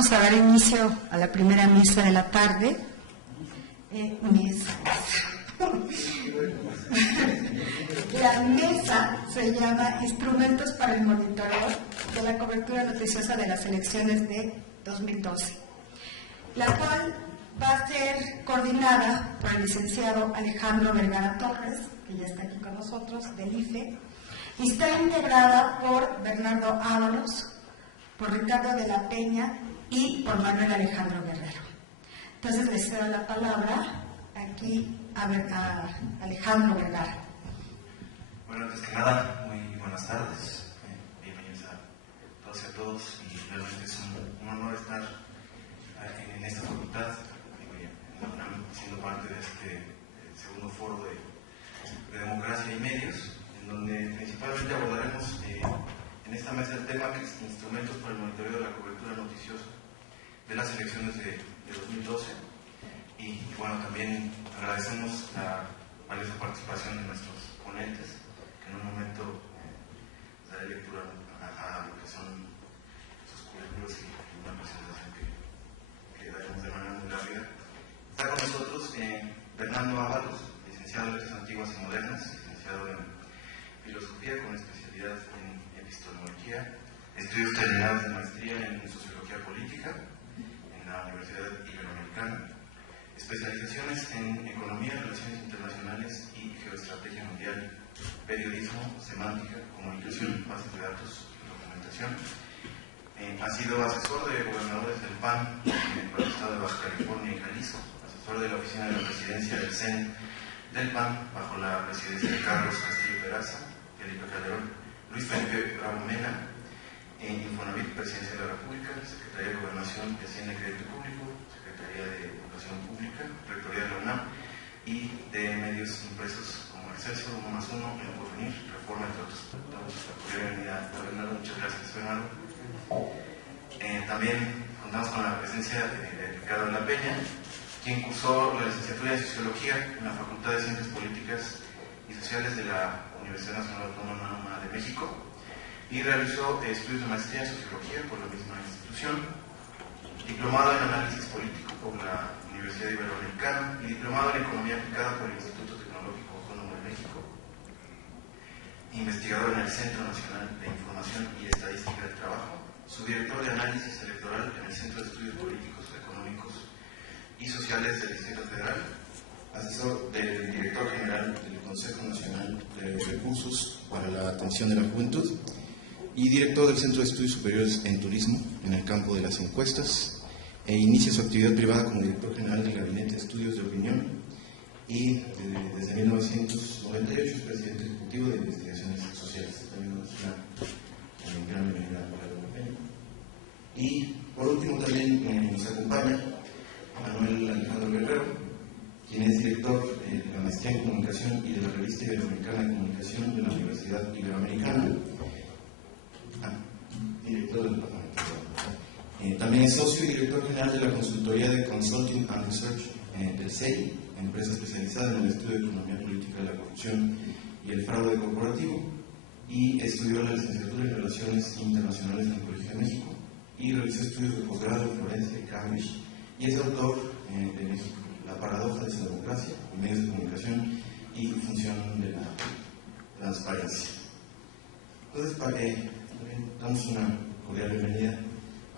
Vamos a dar inicio a la primera mesa de la tarde. La mesa se llama Instrumentos para el monitoreo de la cobertura noticiosa de las elecciones de 2012, la cual va a ser coordinada por el licenciado Alejandro Vergara Torres, que ya está aquí con nosotros, del IFE, y está integrada por Bernardo Ábalos, por Ricardo de la Peña y por Manuel Alejandro Guerrero. Entonces les cedo la palabra aquí a Alejandro Vergara. Bueno, antes que nada, muy buenas tardes. Bienvenidos a todos y a todos. Y realmente es un honor estar en esta facultad, siendo parte de este segundo foro de democracia y medios, en donde principalmente abordaremos en esta mesa el tema que es instrumentos para el monitoreo de la cobertura noticiosa de las elecciones de 2012. Y bueno, también agradecemos la valiosa participación de nuestros ponentes, que en un momento daré lectura a lo que son sus currículos y una presentación que daremos de manera muy rápida. Está con nosotros Bernardo Ábalos, licenciado en Letras Antiguas y Modernas, licenciado en Filosofía con especialidad en Epistemología, estudios terminados de maestría en Sociología Política en la Universidad Iberoamericana, especializaciones en Economía, Relaciones Internacionales y Geoestrategia Mundial, Periodismo, Semántica, Comunicación, Bases de Datos y Documentación. Ha sido asesor de gobernadores del PAN para el estado de Baja California y Jalisco, asesor de la Oficina de la Presidencia del CEN del PAN bajo la presidencia de Carlos Castillo Peraza, Felipe Calderón, Luis Felipe Bravo Mena, Infonavit, Presidencia de la República, Secretaría de Gobernación y Hacienda y Crédito Público, Secretaría de Educación Pública, Rectoría de la UNAM y de medios impresos como Excelsior, 1+1, El Porvenir, Reforma, entre otros. Damos la bienvenida a Bernardo. Muchas gracias, Bernardo. También contamos con la presencia de Ricardo de la Peña, quien cursó la licenciatura en Sociología en la Facultad de Ciencias Políticas y Sociales de la Universidad Nacional Autónoma de México y realizó estudios de maestría en Sociología por la misma institución, diplomado en Análisis Político por la Universidad Iberoamericana y diplomado en Economía Aplicada por el Instituto Tecnológico Autónomo de México, investigador en el Centro Nacional de Información y Estadística del Trabajo, subdirector de Análisis Electoral en el Centro de Estudios Políticos, Económicos y Sociales del Distrito Federal, asesor del director general del Consejo Nacional de Recursos para la Atención de la Juventud y director del Centro de Estudios Superiores en Turismo en el campo de las encuestas, e inicia su actividad privada como director general del Gabinete de Estudios de Opinión y desde 1998 es presidente ejecutivo de Investigaciones Sociales. También una gran bienvenida para la Peña. Y por último también nos acompaña Manuel Alejandro Guerrero, quien es director de la Maestría en Comunicación y de la Revista Iberoamericana de Comunicación de la Universidad Iberoamericana. También es socio y director general de la Consultoría de Consulting and Research del CEI, empresa especializada en el estudio de economía política de la corrupción y el fraude corporativo, y estudió la licenciatura en Relaciones Internacionales en el Colegio de México y realizó estudios de posgrado en Florencia y Cambridge, y es autor de México, La paradoja de esa democracia, medios de comunicación y función de la transparencia. Entonces, damos una cordial bienvenida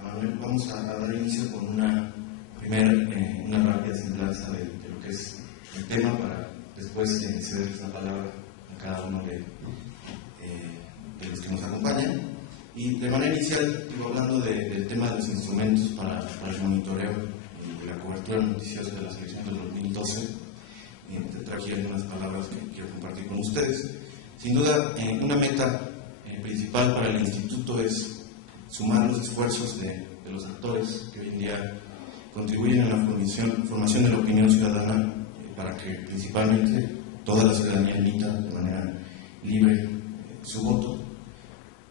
a Manuel. Vamos a dar inicio con una rápida semblanza de lo que es el tema, para después cederles la palabra a cada uno de los que nos acompañan. Y de manera inicial, hablando del tema de los instrumentos para el monitoreo y la cobertura noticiosa de las elecciones del 2012, te traje algunas palabras que quiero compartir con ustedes. Sin duda, una meta principal para el Instituto es sumar los esfuerzos de los actores que hoy en día contribuyen a la formación de la opinión ciudadana, para que principalmente toda la ciudadanía emita de manera libre su voto.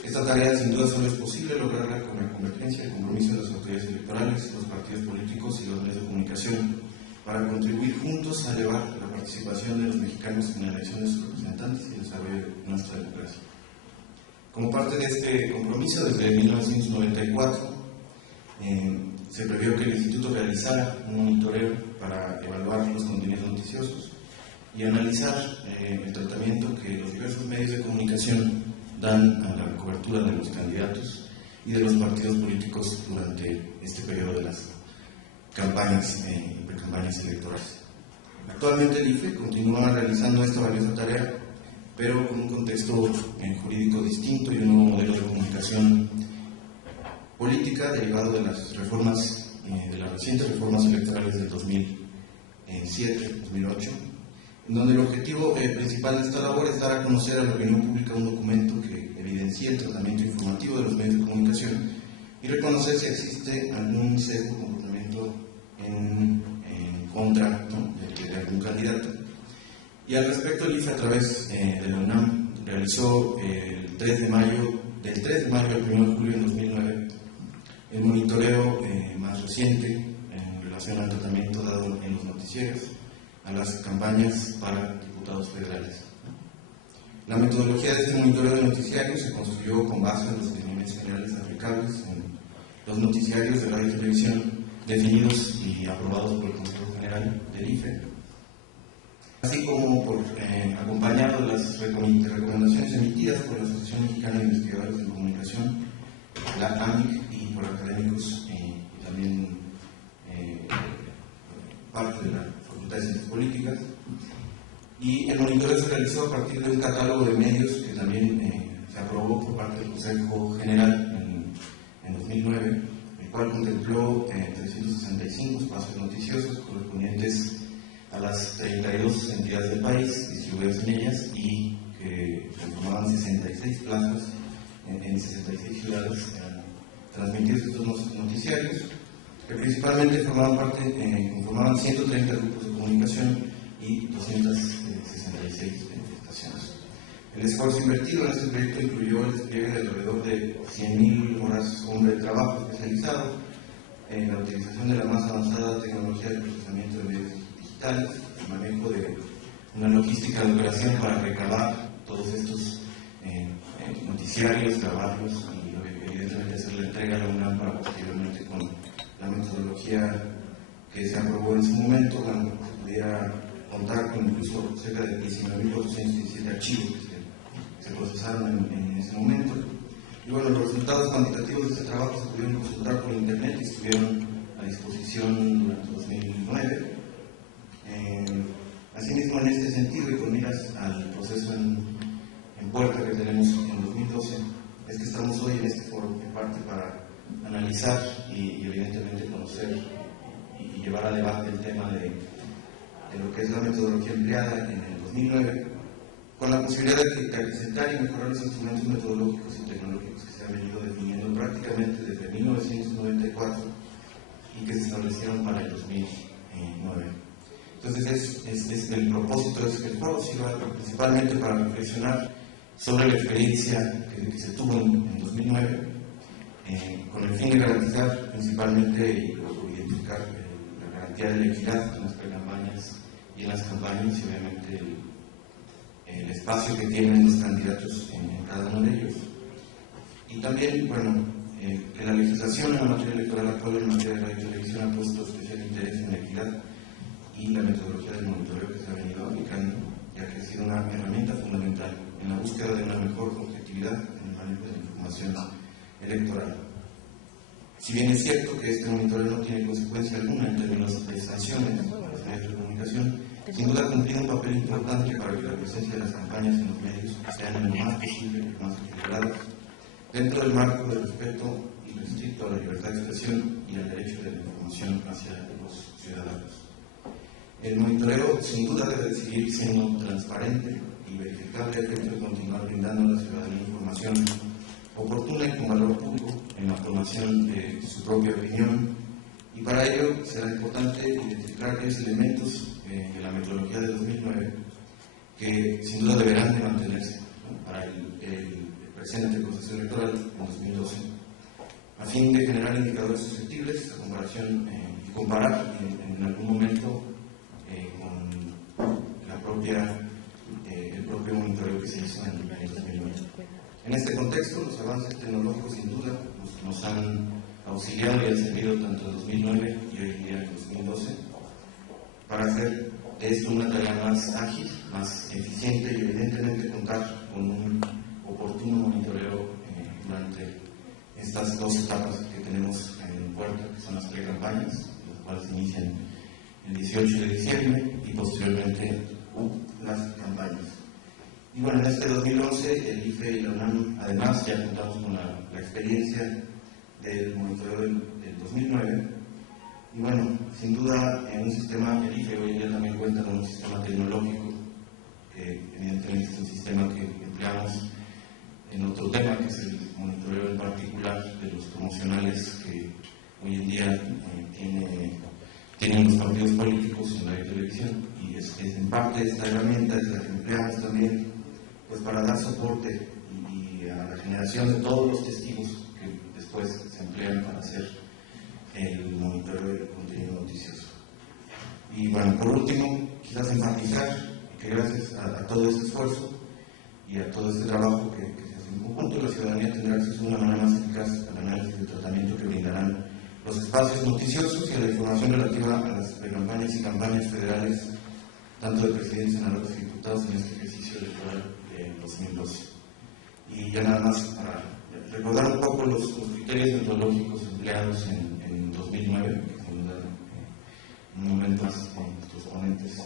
Esta tarea sin duda solo es posible lograrla con la convergencia y el compromiso de las autoridades electorales, los partidos políticos y los medios de comunicación, para contribuir juntos a elevar la participación de los mexicanos en la elección de sus representantes y el desarrollo de nuestra democracia. Como parte de este compromiso, desde 1994 se previó que el Instituto realizara un monitoreo para evaluar los contenidos noticiosos y analizar el tratamiento que los diversos medios de comunicación dan a la cobertura de los candidatos y de los partidos políticos durante este periodo de las campañas y precampañas electorales. Actualmente el IFE continúa realizando esta valiosa tarea, pero con un contexto jurídico distinto y un nuevo modelo de comunicación política derivado de las reformas, de las recientes reformas electorales del 2007-2008, en donde el objetivo principal de esta labor es dar a conocer a la opinión pública un documento que evidencie el tratamiento informativo de los medios de comunicación y reconocer si existe algún sesgo o comportamiento en contra, ¿no?, de algún candidato. Y al respecto, el IFE, a través de la UNAM, realizó del 3 de mayo al 1 de julio de 2009 el monitoreo más reciente en relación al tratamiento dado en los noticieros a las campañas para diputados federales. La metodología de este monitoreo de noticiarios se construyó con base en los lineamientos generales aplicables en los noticiarios de radio y televisión definidos y aprobados por el Consejo General del IFE, así como acompañado de las recomendaciones emitidas por la Asociación Mexicana de Investigadores en Comunicación, la AMIC, y por académicos y también parte de la Facultad de Ciencias Políticas. Y el monitoreo se realizó a partir de un catálogo de medios que también se aprobó por parte del Consejo General en 2009, el cual contempló 365 espacios noticiosos correspondientes a las 32 entidades del país distribuidas en ellas y que conformaban 66 plazas en 66 ciudades transmitidos estos noticiarios, que principalmente conformaban 130 grupos de comunicación y 266 estaciones. El esfuerzo invertido en este proyecto incluyó el despliegue de alrededor de 100.000 horas hombre de trabajo especializado en la utilización de la más avanzada tecnología de procesamiento de medios digitales, el manejo de una logística de operación para recabar todos estos noticiarios, grabarlos y evidentemente hacer la entrega a la UNAM para posteriormente, con la metodología que se aprobó en su momento, se pudiera contar con incluso cerca de 19.417 archivos que se procesaron en ese momento. Y bueno, los resultados cuantitativos de este trabajo se pudieron consultar por internet y estuvieron a disposición durante 2009. Asimismo, en este sentido y con miras al proceso en puerta que tenemos en 2012, es que estamos hoy en este foro en parte para analizar y evidentemente conocer y llevar a debate el tema de lo que es la metodología empleada en el 2009, con la posibilidad de acrecentar y mejorar los instrumentos metodológicos y tecnológicos que se han venido definiendo prácticamente desde 1994 y que se establecieron para el 2009. Entonces, el propósito es que el foro sirva principalmente para reflexionar sobre la experiencia que se tuvo en 2009, con el fin de garantizar principalmente y identificar la garantía de la equidad en las precampañas y en las campañas y obviamente el espacio que tienen los candidatos en cada uno de ellos. Y también, bueno, que la legislación en la materia electoral actual en materia de radio y televisión ha puesto especial interés en la equidad y la metodología del monitoreo que se ha venido aplicando, ya que ha sido una herramienta fundamental en la búsqueda de una mejor objetividad en el manejo de la información electoral. Si bien es cierto que este monitoreo no tiene consecuencia alguna en términos de sanciones a los medios de comunicación, sin duda ha cumplido un papel importante para que la presencia de las campañas en los medios sean lo más posible, más equilibradas, dentro del marco del respeto irrestricto a la libertad de expresión y al derecho de la información hacia los ciudadanos. El monitoreo sin duda debe seguir siendo transparente y verificable a efecto de continuar brindando a la ciudadanía información oportuna y con valor público en la formación de su propia opinión, y para ello será importante identificar aquellos elementos de la metodología de 2009 que sin duda deberán de mantenerse, ¿no?, para el presente proceso electoral en 2012, a fin de generar indicadores susceptibles a comparación y comparar en algún momento con el propio monitoreo que se hizo en el 2009. En este contexto, los avances tecnológicos sin duda nos han auxiliado y han servido tanto en 2009 y hoy en día en 2012, para hacer de esto una tarea más ágil, más eficiente y evidentemente contar con un oportuno monitoreo durante estas dos etapas que tenemos en puerta, que son las precampañas, las cuales inician el 18 de diciembre y posteriormente las campañas. Y bueno, en este 2011 el IFE y la UNAM además ya contamos con la experiencia del monitoreo del 2009 y bueno, sin duda en un sistema, el IFE hoy en día también cuenta con un sistema tecnológico que evidentemente es un sistema que empleamos en otro tema que es el monitoreo en particular de los promocionales que hoy en día tienen los partidos políticos en la televisión y es en parte esta herramienta es la que empleamos también pues para dar soporte y a la generación de todos los testigos que después se emplean para hacer el monitoreo del contenido noticioso. Y bueno, por último, quizás enfatizar que gracias a todo este esfuerzo y a todo este trabajo que se hace en conjunto, la ciudadanía tendrá acceso de una manera más eficaz al análisis y tratamiento que brindarán los espacios noticiosos y a la información relativa a las precampañas y campañas federales, tanto de presidentes, senadores y diputados en este ejercicio electoral de 2012. Y ya nada más para recordar un poco los criterios metodológicos empleados en 2009, que sin duda en un momento más nuestros ponentes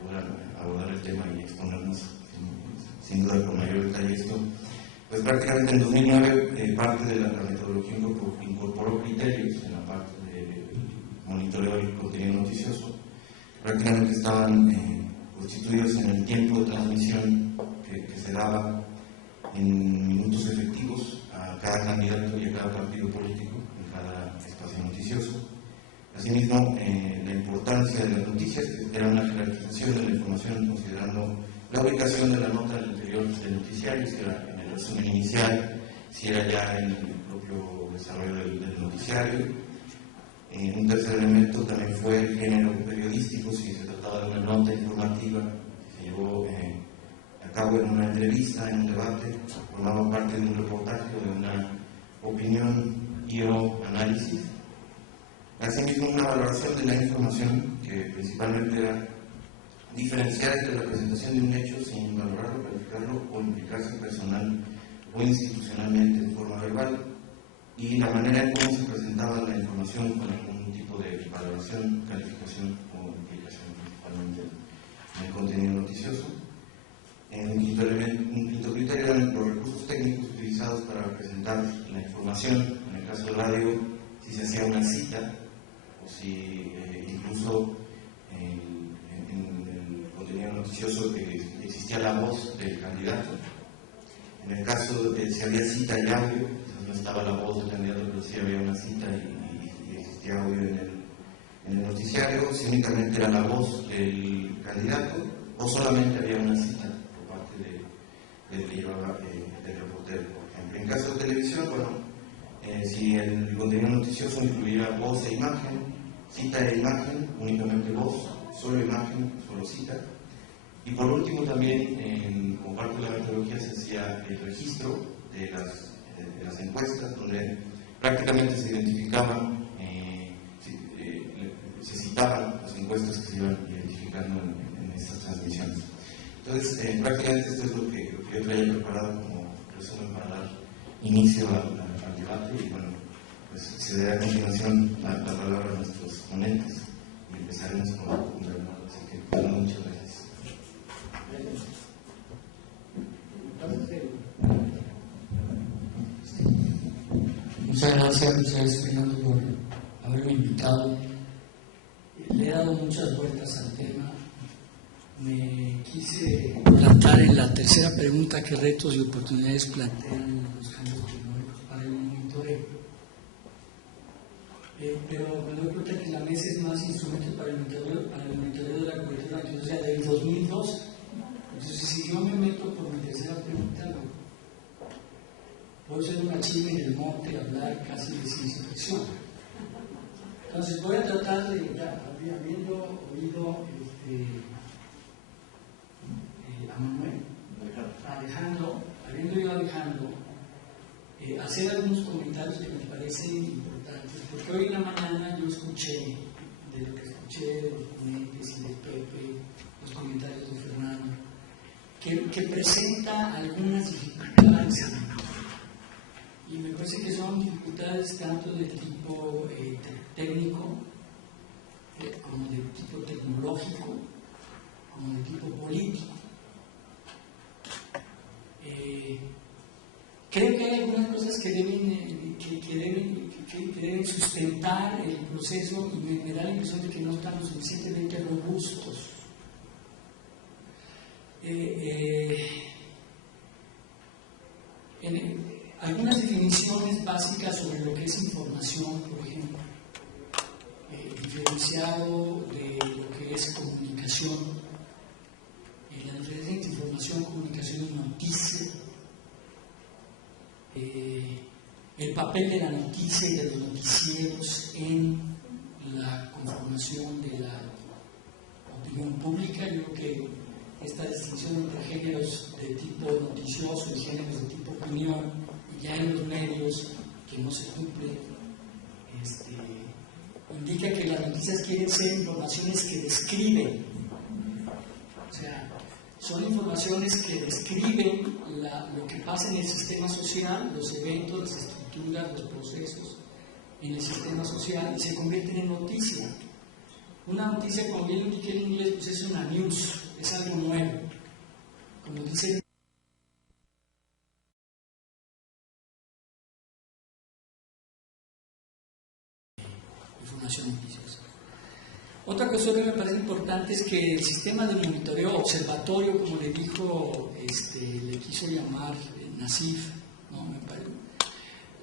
podrán abordar el tema y exponernos sin duda con mayor detalle esto. Pues prácticamente en 2009 parte de la metodología incorporó criterios en la parte de monitoreo del contenido noticioso. Prácticamente estaban constituidos en el tiempo de transmisión que se daba en minutos efectivos a cada candidato y a cada partido político en cada espacio noticioso. Asimismo, la importancia de las noticias, que era una jerarquización de la información considerando la ubicación de la nota al interior del noticiario, si era en el resumen inicial, si era ya en el propio desarrollo del noticiario. Un tercer elemento también fue el género periodístico, si se trataba de una nota informativa que se llevó a cabo en una entrevista, en un debate, formaba parte de un reportaje o de una opinión y o análisis. Asimismo, una valoración de la información que principalmente era diferenciar entre la presentación de un hecho sin valorarlo, calificarlo o implicarse personal o institucionalmente de forma verbal, y la manera en cómo se presentaba la información con algún tipo de valoración, calificación o implicación principalmente en el contenido noticioso. Un quinto criterio eran los recursos técnicos utilizados para presentar la información. En el caso de radio, si se hacía una cita o si incluso en el contenido noticioso existía la voz del candidato. En el caso de si había cita y audio, no estaba la voz del candidato, pero sí había una cita y existía audio en el noticiario, si únicamente era la voz del candidato o solamente había una cita por parte del que llevaba del reportero, por ejemplo. En caso de televisión, bueno, si el contenido noticioso incluía voz e imagen, cita e imagen, únicamente voz, solo imagen, solo cita. Y por último también, como parte de la metodología, se hacía el registro de las encuestas, donde prácticamente se identificaban, se citaban las encuestas que se iban identificando en estas transmisiones. Entonces, prácticamente esto es lo que yo traía preparado como resumen para dar inicio al debate y bueno, pues se dará a continuación la palabra a nuestros ponentes y empezaremos con un debate. Así que, bueno, muchas gracias. Muchas gracias Fernando por haberme invitado. Le he dado muchas vueltas al tema. Me quise plantar en la tercera pregunta: ¿qué retos y oportunidades plantean los cambios tecnológicos para el monitoreo? Pero me doy cuenta que la mesa es más instrumento para el monitoreo de la cobertura noticiosa del 2002. Entonces, si yo me meto por mi tercera pregunta, puedo ser una chiva en el monte y hablar casi de ciencia ficción. Entonces voy a tratar de, habiendo oído a Manuel, habiendo oído a Alejandro, hacer algunos comentarios que me parecen importantes porque hoy en la mañana yo escuché, de lo que escuché de los ponentes y de Pepe, los comentarios de Fernando, que presenta algunas dificultades, y me parece que son dificultades tanto de tipo técnico, como de tipo tecnológico, como de tipo político. Creo que hay algunas cosas que deben sustentar el proceso, y me da la impresión de que no están lo suficientemente robustos. Algunas definiciones básicas sobre lo que es información, por ejemplo, diferenciado de lo que es comunicación, la diferencia entre información, comunicación y noticia, el papel de la noticia y de los noticieros en la conformación de la opinión pública. Yo creo que esta distinción entre géneros de tipo noticioso y géneros de tipo opinión, ya en los medios, que no se cumple, indica que las noticias quieren ser informaciones que describen, o sea, son informaciones que describen lo que pasa en el sistema social, los eventos, las estructuras, los procesos en el sistema social, y se convierten en noticia. Una noticia, como bien indiqué en inglés, pues es una news, es algo nuevo. Como dice información noticiosa. Otra cosa que me parece importante es que el sistema de monitoreo, observatorio, como le dijo, le quiso llamar Nassif, ¿no? Me parece.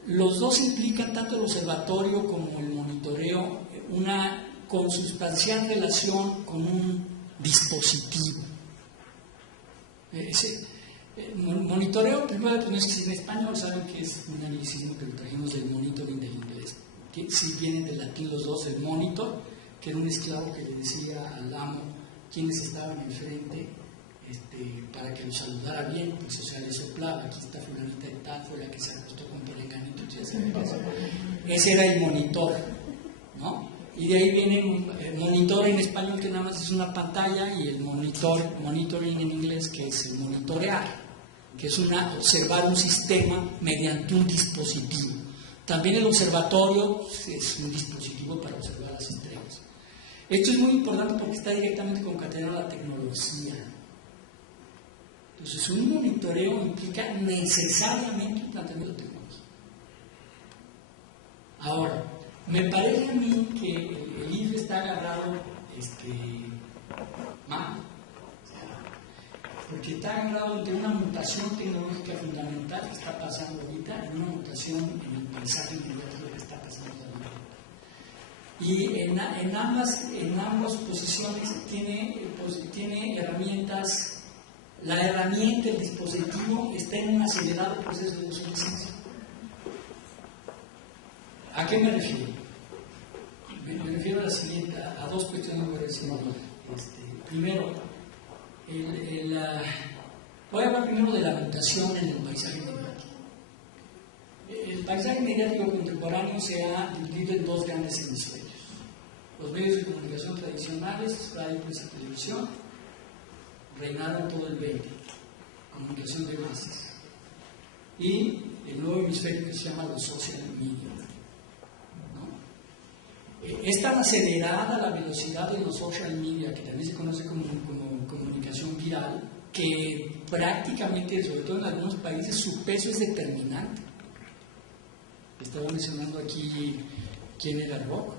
Los dos implican, tanto el observatorio como el monitoreo, una consustancial relación con un dispositivo. Monitoreo, primero no es en español, saben que es un anglicismo que lo trajimos del monitoring del inglés. Que sí vienen del latín los dos, el monitor, que era un esclavo que le decía al amo quienes estaban enfrente, para que lo saludara bien, pues o sea, le soplaba, aquí está fulanita de tal, fue la que se acostó con Perenganito, ya saben que ese era el monitor, ¿no? Y de ahí viene monitor en español, que nada más es una pantalla, y el monitoring en inglés, que es el monitorear, que es observar un sistema mediante un dispositivo. También el observatorio es un dispositivo para observar las estrellas. Esto es muy importante porque está directamente concatenado a la tecnología. Entonces, un monitoreo implica necesariamente un planteamiento tecnológico. Ahora, me parece a mí que el IFE está agarrado mal, porque está agarrado de una mutación tecnológica fundamental que está pasando ahorita, y una mutación en el paisaje mediático que está pasando ahorita. Y en ambas posiciones tiene herramientas. La herramienta, el dispositivo, está en un acelerado proceso de obsolescencia. ¿A qué me refiero? Me refiero a la siguiente, a dos cuestiones que voy a decir. Primero, voy a hablar primero de la mutación en el paisaje mediático. El paisaje mediático contemporáneo se ha dividido en dos grandes hemisferios. Los medios de comunicación tradicionales, radio, prensa y televisión, reinaron todo el 20, comunicación de masas. Y el nuevo hemisferio que se llama los social media. Es tan acelerada la velocidad de los social media, que también se conoce como comunicación viral, que prácticamente, sobre todo en algunos países, su peso es determinante. Estaba mencionando aquí quién era Rock,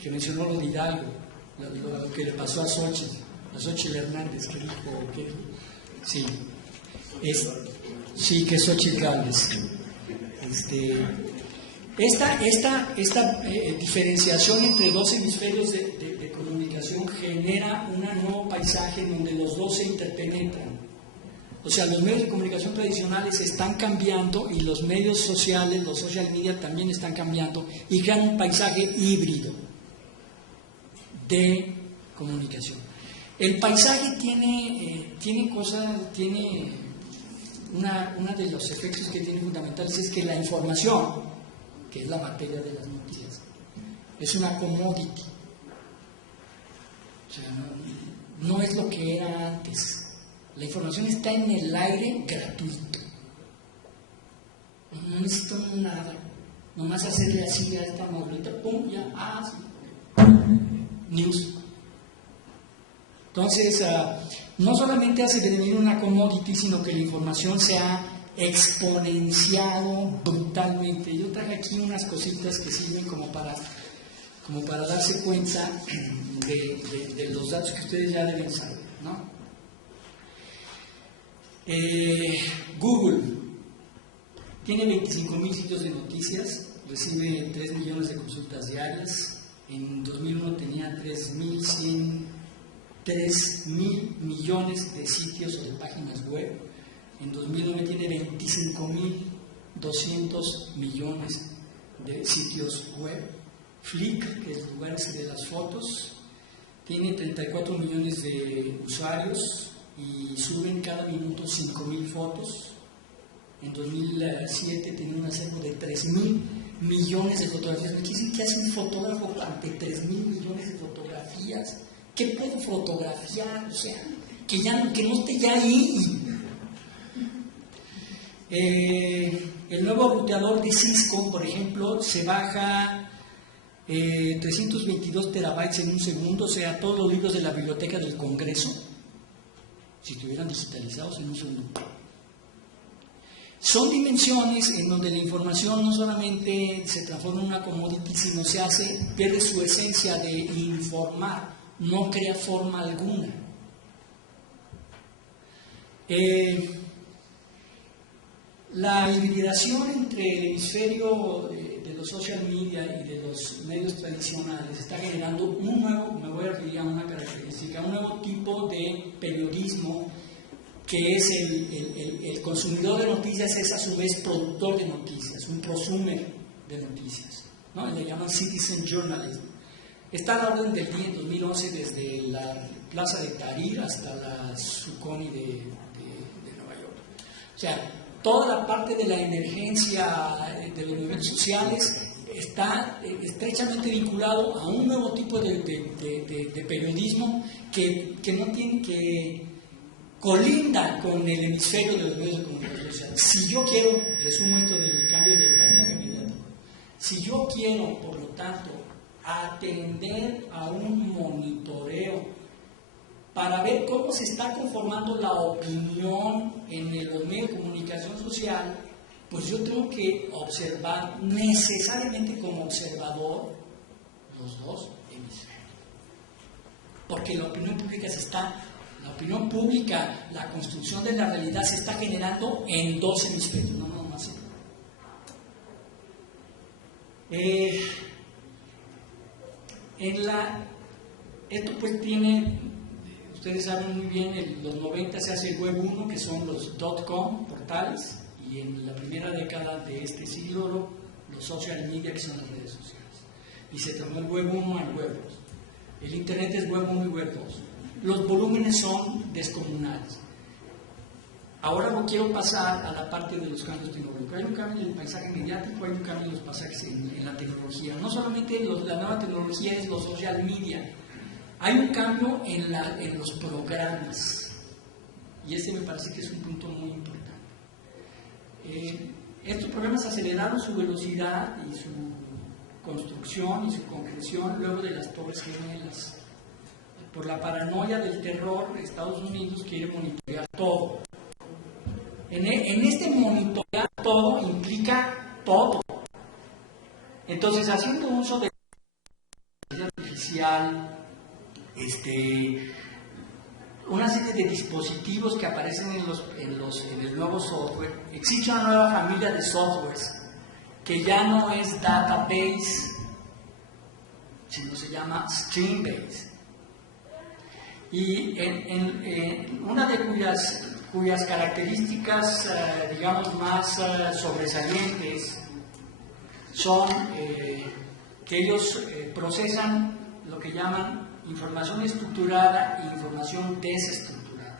que mencionó lo de Hidalgo, lo que le pasó a Xóchitl Hernández, que dijo que sí, que es Xóchitl Gálvez. Esta diferenciación entre dos hemisferios de comunicación genera un nuevo paisaje donde los dos se interpenetran. O sea, los medios de comunicación tradicionales están cambiando y los medios sociales, los social media, también están cambiando y crean un paisaje híbrido de comunicación. El paisaje tiene una de los efectos que tiene fundamentales es que la información que es la materia de las noticias. Es una commodity. O sea, no es lo que era antes. La información está en el aire gratuito. No necesito nada. Nomás hacerle así a esta movilita, pum, ya, sí. News. Entonces, no solamente hace devenir una commodity, sino que la información se ha exponenciado brutalmente. Yo traje aquí unas cositas que sirven como para darse cuenta de los datos que ustedes ya deben saber, ¿no? Google tiene 25,000 sitios de noticias, recibe 3 millones de consultas diarias. En 2001 tenía 3,000 millones de sitios o de páginas web. En 2009 tiene 25,200 millones de sitios web. Flickr, que es el lugar ese de las fotos, tiene 34 millones de usuarios y suben cada minuto 5,000 fotos. En 2007 tenía un acervo de 3,000 millones de fotografías. ¿Me quiere decir qué hace un fotógrafo ante 3,000 millones de fotografías? ¿Qué puedo fotografiar? O sea, que no esté ya ahí. El nuevo ruteador de Cisco, por ejemplo, se baja 322 terabytes en un segundo, o sea, todos los libros de la biblioteca del Congreso, si estuvieran digitalizados en un segundo. Son dimensiones en donde la información no solamente se transforma en una commodity, sino pierde su esencia de informar, no crea forma alguna. La hibridación entre el hemisferio de los social media y de los medios tradicionales está generando me voy a referir a una característica, un nuevo tipo de periodismo, que es el consumidor de noticias, es a su vez productor de noticias, un prosumer de noticias, ¿no? Le llaman citizen journalism. Está a la orden del día en 2011 desde la plaza de Tahrir hasta la Zucconi de Nueva York. O sea, toda la parte de la emergencia de los movimientos sociales está estrechamente vinculado a un nuevo tipo de periodismo que colinda con el hemisferio de los medios de comunicación social. Si yo quiero, resumo esto del cambio del paisaje mediático, si yo quiero, por lo tanto, atender a un monitoreo para ver cómo se está conformando la opinión en los medios de comunicación social, pues yo tengo que observar necesariamente como observador los dos hemisferios. Porque la opinión pública, la construcción de la realidad se está generando en dos hemisferios, no más. Esto pues tiene, ustedes saben muy bien, en los 90 se hace el Web 1, que son los .com, portales, y en la primera década de este siglo los social media, que son las redes sociales. Y se tomó el Web 1 al Web 2. El Internet es Web 1 y Web 2. Los volúmenes son descomunales. Ahora no quiero pasar a la parte de los cambios tecnológicos. Hay un cambio en el paisaje mediático, hay un cambio en los pasajes en la tecnología. No solamente la nueva tecnología es los social media, hay un cambio en los programas. Y este me parece que es un punto muy importante. Estos programas aceleraron su velocidad y su construcción y su concreción luego de las Torres Gemelas. Por la paranoia del terror, Estados Unidos quiere monitorear todo. En este monitorear todo implica todo. Entonces, haciendo uso de la inteligencia artificial, una serie de dispositivos que aparecen en el nuevo software, existe una nueva familia de softwares que ya no es database, sino se llama stream-based. Y una de cuyas características, digamos, más sobresalientes son que ellos procesan lo que llaman información estructurada e información desestructurada.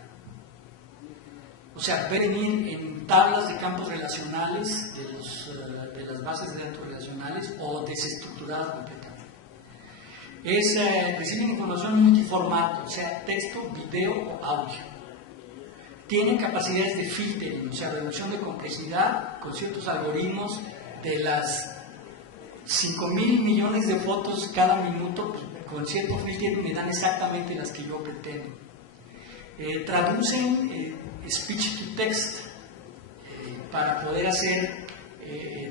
O sea, puede venir en tablas de campos relacionales de las bases de datos relacionales o desestructuradas completamente. Reciben información en multiformato, o sea, texto, video o audio. Tienen capacidades de filtering, o sea, reducción de complejidad con ciertos algoritmos. De las 5.000 millones de fotos cada minuto, pues, con cierto filtering me dan exactamente las que yo pretendo. Traducen speech to text para poder hacer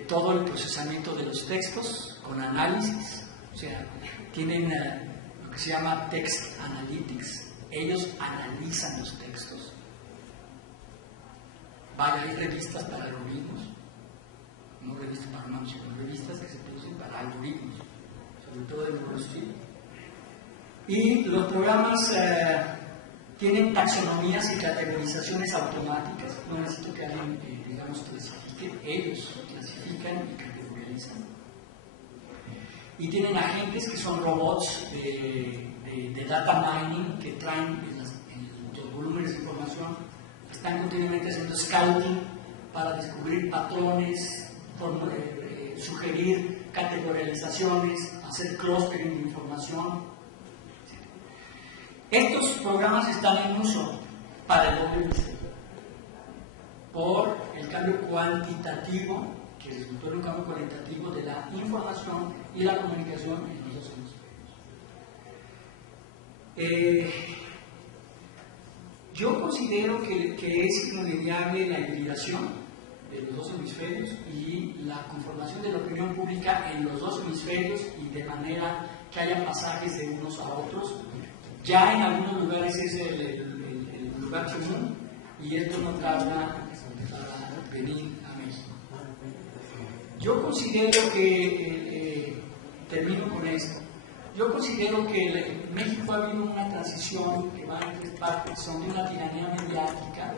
todo el procesamiento de los textos con análisis, o sea, tienen lo que se llama text analytics. Ellos analizan los textos. Vaya, hay revistas para algoritmos, no revistas para humanos, sino revistas que se producen para algoritmos, sobre todo de neurociencia. Y los programas tienen taxonomías y categorizaciones automáticas. No necesito que alguien, digamos, clasifique, ellos clasifican y categorizan. Y tienen agentes que son robots de data mining que traen los volúmenes de información, están continuamente haciendo scouting para descubrir patrones, sugerir categorizaciones, hacer clustering de información. Estos programas están en uso para el doble hemisferio por el cambio cuantitativo, que resultó en un cambio cualitativo de la información y la comunicación en los dos hemisferios. Yo considero que es irremediable la hibridación de los dos hemisferios y la conformación de la opinión pública en los dos hemisferios, y de manera que haya pasajes de unos a otros. Ya en algunos lugares es el lugar común, y esto no tarda para venir a México. Yo considero que, termino con esto, yo considero que en México ha habido una transición que va en tres partes. Son de una tiranía mediática,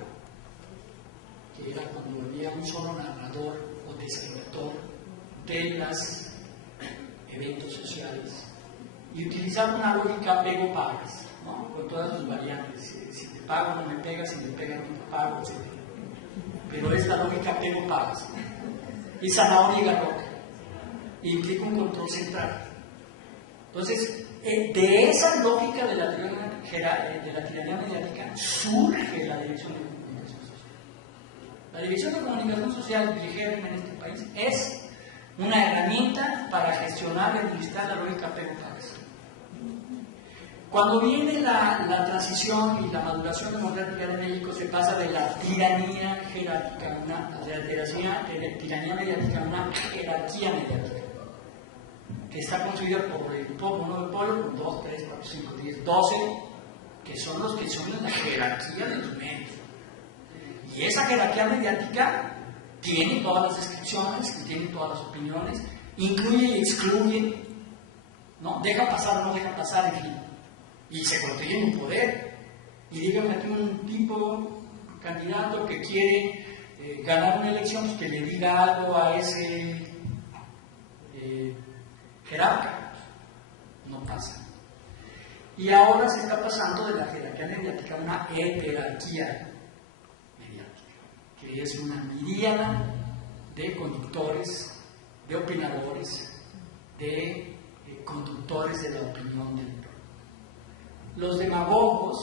que era cuando había un solo narrador o descriptor de los eventos sociales, y utilizar una lógica apego-pagas, ¿no? Con todas sus variantes. Si te pago no me pegas, si me pegas no te pago, etc. Pero es la lógica apego-pagas. Y zanahoria y garrote. Implica un control central. Entonces, de esa lógica de la tiranía mediática surge la Dirección de Comunicación Social. La Dirección de Comunicación Social, vigente en este país, es una herramienta para gestionar y administrar la lógica apego-pagas. Cuando viene la transición y la maduración democrática de México, se pasa de la tiranía jerárquica, tiranía mediática, a una jerarquía mediática, que está construida por el grupo monopolio, con 2, 3, 4, 5, 10, 12, que son los que son en la jerarquía de los medios. Y esa jerarquía mediática tiene todas las descripciones, tiene todas las opiniones, incluye y excluye, ¿no? Deja pasar o no deja pasar, en fin. Y se protege un poder. Y dígame aquí un tipo, candidato que quiere ganar una elección, pues que le diga algo a ese jerarca. No pasa. Y ahora se está pasando de la jerarquía mediática a una heterarquía mediática, que es una miríada de conductores, de opinadores, de conductores de la opinión del pueblo. Los demagogos,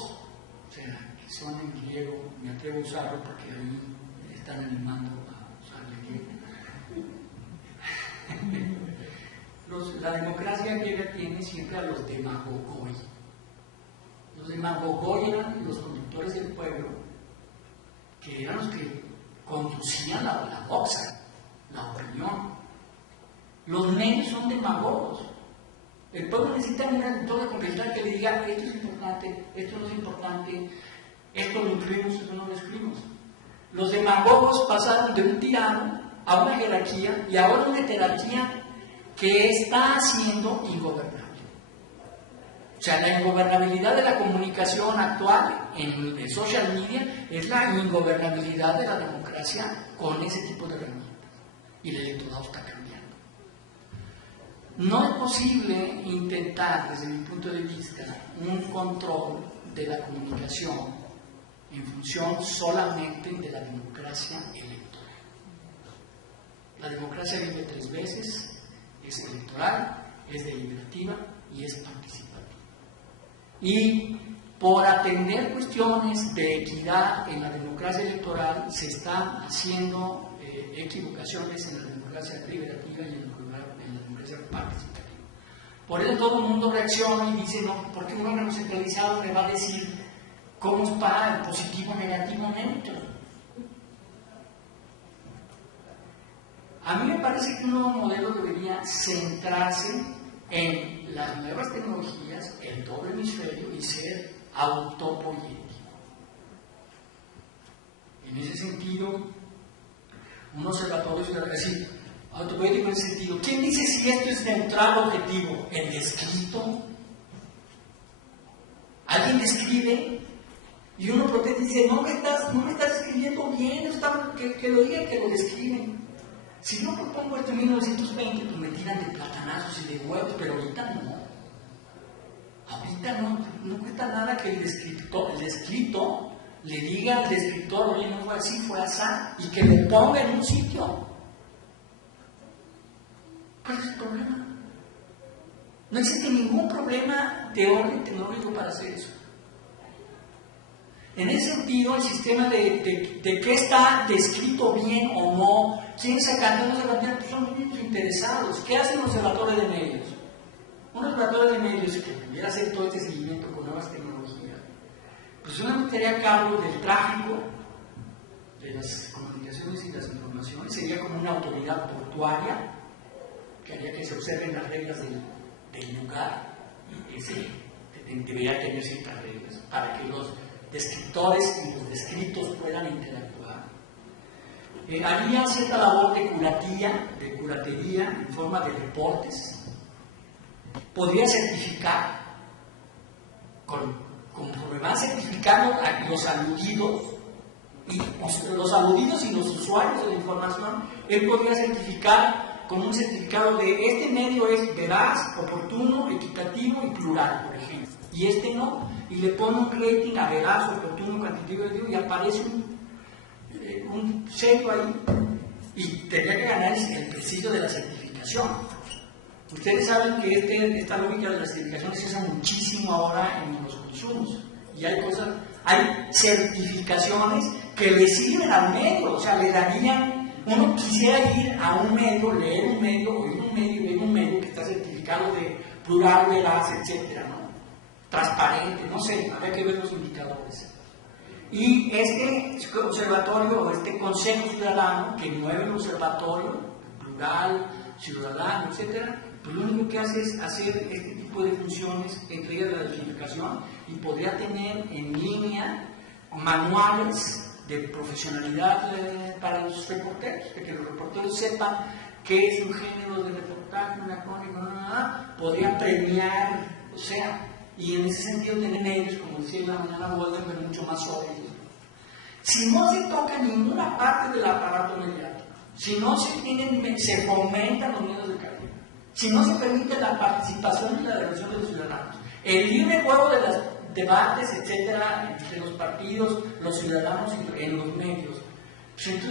o sea, que son en griego, me atrevo a usarlo porque ahí me están animando a usar el griego. La democracia griega tiene siempre a los demagogoi. Los demagogoi eran los conductores del pueblo, que eran los que conducían la doxa, la opinión. Los medios son demagogos. El pueblo necesita un conductor de complejidad que le diga: esto es importante, esto no es importante, esto lo incluimos, esto no lo excluimos. Los demagogos pasaron de un tirano a una jerarquía, y ahora una jerarquía que está siendo ingobernable. O sea, la ingobernabilidad de la comunicación actual en el social media es la ingobernabilidad de la democracia con ese tipo de herramientas. Y el electorado está cambiando. No es posible intentar, desde mi punto de vista, un control de la comunicación en función solamente de la democracia electoral. La democracia vive 3 veces, es electoral, es deliberativa y es participativa. Y por atender cuestiones de equidad en la democracia electoral se están haciendo equivocaciones en la democracia deliberativa y en la democracia participativa. Por eso todo el mundo reacciona y dice, no, ¿por qué un órgano centralizado me va a decir cómo está el positivo, negativo, neutro? A mí me parece que un nuevo modelo debería centrarse en las nuevas tecnologías, en todo el hemisferio y ser autopoyético. En ese sentido, un observatorio ciudadano, es decir, autopoyético en ese sentido. ¿Quién dice si esto es neutral o objetivo? ¿El descrito? Alguien describe y uno protesta y dice, no me estás escribiendo bien, que lo digan, que lo describen. Si yo propongo esto en 1920, pues me tiran de platanazos y de huevos, pero ahorita no. Ahorita no cuesta nada que el descrito le diga al descriptor, oye, no fue así, fue así, y que lo ponga en un sitio. ¿Cuál es el problema? No existe ningún problema de orden tecnológico para hacer eso. En ese sentido, el sistema de qué está descrito bien o no, quién se cambia, no se cambia, pues son niños interesados. ¿Qué hace un observatorio de medios? Un observatorio de medios que pudiera hacer todo este seguimiento con nuevas tecnologías, pues una estaría a cargo del tráfico, de las comunicaciones y las informaciones, sería como una autoridad portuaria que haría que se observen las reglas del lugar, y ese debería tener ciertas reglas para que los descriptores y los descritos puedan interactuar. Haría cierta labor de curatería en forma de reportes. Podría certificar, conforme van certificando a los aludidos y los usuarios de la información, él podría certificar con un certificado de este medio es veraz, oportuno, equitativo y plural, por ejemplo, y este no, y le pone un rating a veraz, oportuno, cuantitativo y aparece un sello ahí y tendría que ganar el prestigio de la certificación. Ustedes saben que esta lógica de la certificación se usa muchísimo ahora en los consumos y hay certificaciones que le sirven al medio, o sea, le darían, uno quisiera ir a un medio, leer un medio, oír un medio, ver un medio que está certificado de plural, veraz, etcétera, ¿no? Transparente, no sé, habría que ver los indicadores. Y este observatorio o este consejo ciudadano que mueve el observatorio, plural, ciudadano, etcétera, pues lo único que hace es hacer este tipo de funciones, entre ellas la identificación, y podría tener en línea manuales de profesionalidad para los reporteros, de que los reporteros sepan qué es un género de reportaje, una crónica, podría premiar, o sea, y en ese sentido tener medios, como decía la mañana Walden, pero mucho más sólidos. Si no se toca ninguna parte del aparato mediático, si no se fomentan los medios de calidad, si no se permite la participación y la relación de los ciudadanos, el libre juego de los debates, etcétera, entre los partidos, los ciudadanos en los medios,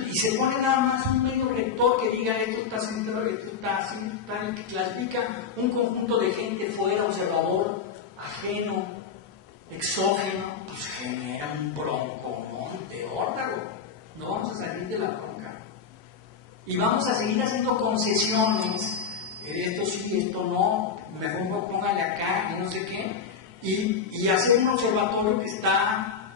y se pone nada más un medio rector que diga esto está centrado, esto está así, y que clasifica un conjunto de gente fuera, observador, ajeno, exógeno, pues genera un broncomón de órdago. No vamos a salir de la bronca. Y vamos a seguir haciendo concesiones. Esto sí, esto no, mejor póngale acá, y no sé qué. Y hacer un observatorio que está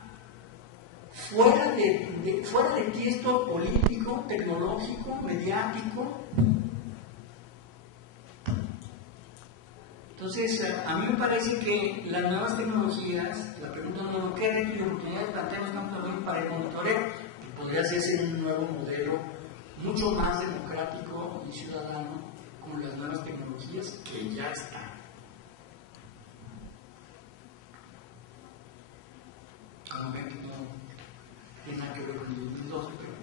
fuera de tiesto político, tecnológico, mediático. Entonces, a mí me parece que las nuevas tecnologías, la pregunta número uno, ¿qué retos y oportunidades plantean los campos también para el monitoreo? Que podría hacerse un nuevo modelo mucho más democrático y ciudadano con las nuevas tecnologías que ya están. Como ven que no tiene nada que ver con el 2012, pero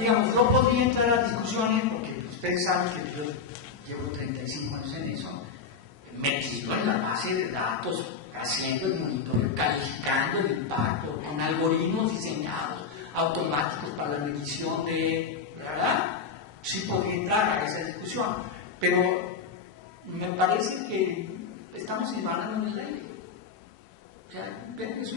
yo podría entrar a discusiones, porque ustedes saben que yo llevo 35 años en eso, metido en la base de datos haciendo el monitoreo, calificando el impacto, con algoritmos diseñados, automáticos para la medición de, ¿verdad? Sí podría entrar a esa discusión, pero me parece que estamos invadiendo el aire. O sea, eso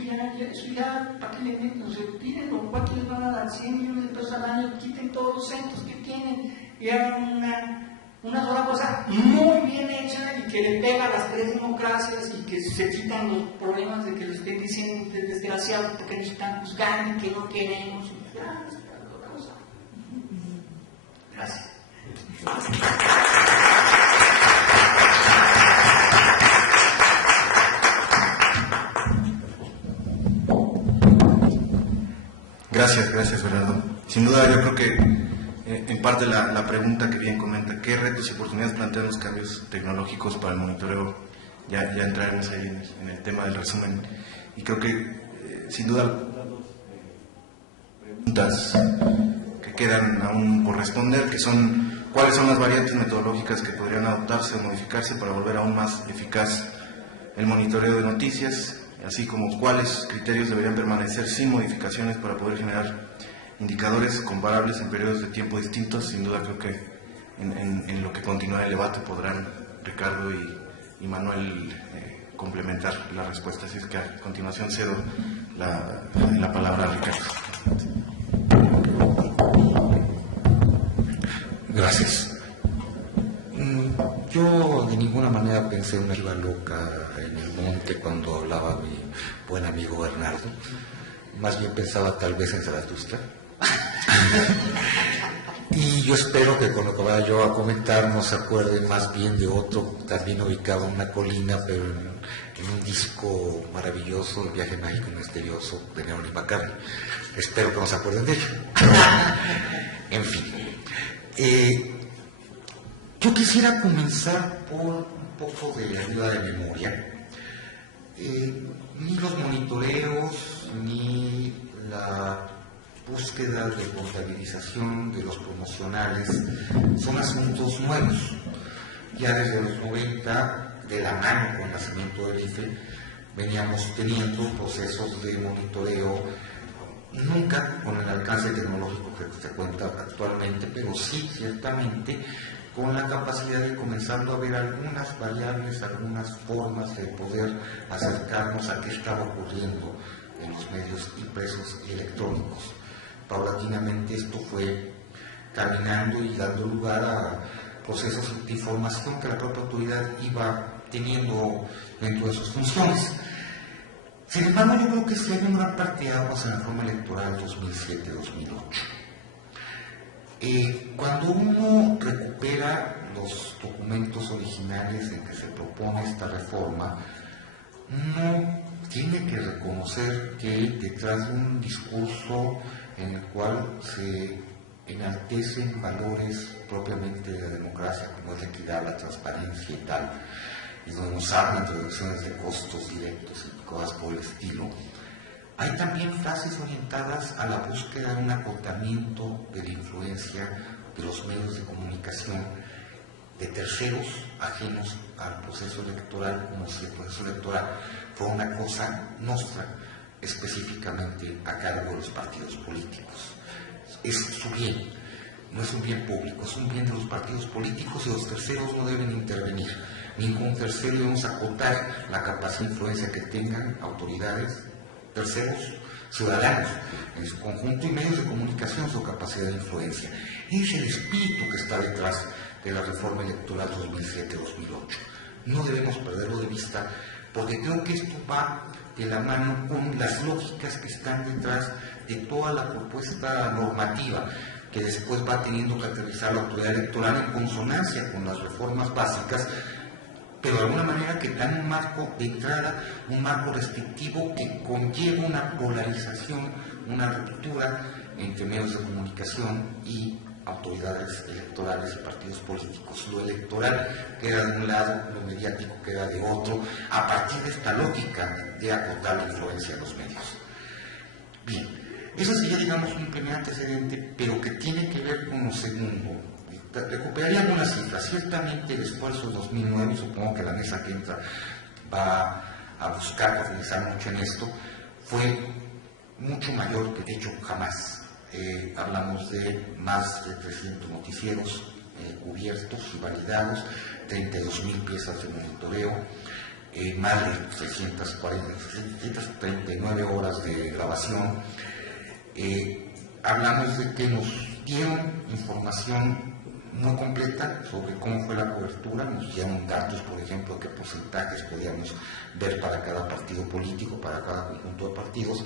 ya, ¿para qué le meten? O sea, tírenlo, ¿cuánto les van a dar? 100 millones de pesos al año, quiten todos los centros que tienen y hagan una sola cosa muy bien hecha y que le pega a las tres democracias y que se quitan los problemas de que lo estén diciendo desgraciados porque nos están juzgando y que no queremos. Y ya, es otra cosa. Gracias. Gracias, Bernardo. Sin duda, yo creo que en parte la pregunta que bien comenta, ¿qué retos y oportunidades plantean los cambios tecnológicos para el monitoreo? Ya entraremos ahí en el tema del resumen. Y creo que, sin duda, preguntas que quedan aún por responder, que son cuáles son las variantes metodológicas que podrían adoptarse o modificarse para volver aún más eficaz el monitoreo de noticias, así como cuáles criterios deberían permanecer sin modificaciones para poder generar indicadores comparables en periodos de tiempo distintos. Sin duda creo que en lo que continúa el debate podrán Ricardo y Manuel complementar la respuesta. Así es que a continuación cedo la palabra a Ricardo. Gracias. Yo de ninguna manera pensé en una isla loca en el monte cuando hablaba mi buen amigo Bernardo. Más bien pensaba tal vez en Zaratustra. Y yo espero que con lo que vaya yo a comentar no se acuerden más bien de otro, también ubicado en una colina, pero en un disco maravilloso, El viaje mágico y misterioso de Lennon y McCartney. Espero que no se acuerden de ello. En fin. Yo quisiera comenzar por un poco de ayuda de memoria. Ni los monitoreos, ni la búsqueda de contabilización de los promocionales son asuntos nuevos. Ya desde los 90, de la mano con el nacimiento del IFE, veníamos teniendo procesos de monitoreo, nunca con el alcance tecnológico que se cuenta actualmente, pero sí, ciertamente, con la capacidad de comenzando a ver algunas variables, algunas formas de poder acercarnos a qué estaba ocurriendo en los medios impresos y electrónicos. Paulatinamente esto fue caminando y dando lugar a procesos de información que la propia autoridad iba teniendo dentro de sus funciones. Sin embargo, yo creo que sí hay una gran parteaguas en la reforma electoral 2007-2008. Cuando uno recupera los documentos originales en que se propone esta reforma, uno tiene que reconocer que detrás de un discurso en el cual se enaltecen valores propiamente de la democracia, como es la equidad, la transparencia y tal, y donde nos hablan de reducciones de costos directos y cosas por el estilo, hay también frases orientadas a la búsqueda de un acotamiento de la influencia de los medios de comunicación de terceros ajenos al proceso electoral, como si el proceso electoral fuera una cosa nuestra, específicamente a cargo de los partidos políticos. Es su bien, no es un bien público, es un bien de los partidos políticos y los terceros no deben intervenir. Ningún tercero debemos acotar la capacidad de influencia que tengan autoridades, terceros, ciudadanos en su conjunto y medios de comunicación, su capacidad de influencia. Es el espíritu que está detrás de la reforma electoral 2007-2008. No debemos perderlo de vista porque creo que esto va de la mano con las lógicas que están detrás de toda la propuesta normativa que después va teniendo que aterrizar la autoridad electoral en consonancia con las reformas básicas, pero de alguna manera que dan un marco de entrada, un marco restrictivo que conlleva una polarización, una ruptura entre medios de comunicación y autoridades electorales y partidos políticos. Lo electoral queda de un lado, lo mediático queda de otro, a partir de esta lógica de acotar la influencia de los medios. Bien, eso sería, digamos, un primer antecedente, pero que tiene que ver con lo segundo. Recuperaría algunas cifras. Ciertamente el esfuerzo de 2009, supongo que la mesa que entra va a buscar profundizar mucho en esto, fue mucho mayor que de hecho jamás. Hablamos de más de 300 noticieros cubiertos y validados, 32.000 piezas de monitoreo, más de 639 horas de grabación. Hablamos de que nos dieron información no completa sobre cómo fue la cobertura, nos dieron datos, por ejemplo, de qué porcentajes podíamos ver para cada partido político, para cada conjunto de partidos.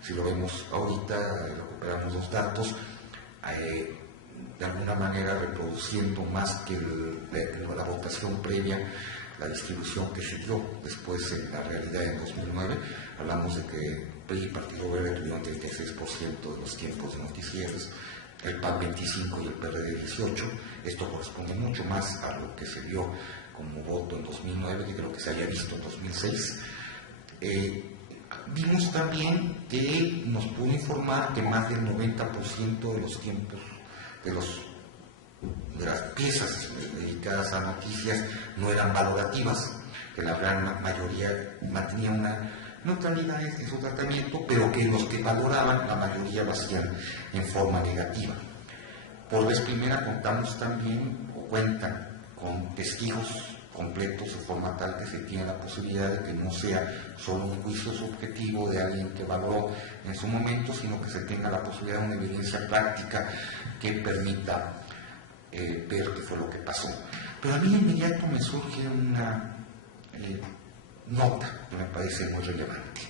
Si lo vemos ahorita, recuperamos los datos, de alguna manera reproduciendo más que la votación previa, la distribución que se dio después en la realidad en 2009. Hablamos de que PRI y Partido Verde tuvieron 36% de los tiempos de noticieros, el PAN 25% y el PRD 18%. Esto corresponde mucho más a lo que se vio como voto en 2009 que creo que se haya visto en 2006. Vimos también que nos pudo informar que más del 90% de los tiempos de las piezas dedicadas a noticias no eran valorativas, que la gran mayoría mantenía una neutralidad en su tratamiento, pero que los que valoraban, la mayoría lo hacían en forma negativa. Por vez primera contamos también, o cuentan, con testigos completos de forma tal que se tiene la posibilidad de que no sea solo un juicio subjetivo de alguien que valoró en su momento, sino que se tenga la posibilidad de una evidencia práctica que permita ver qué fue lo que pasó. Pero a mí de inmediato me surge una nota que me parece muy relevante.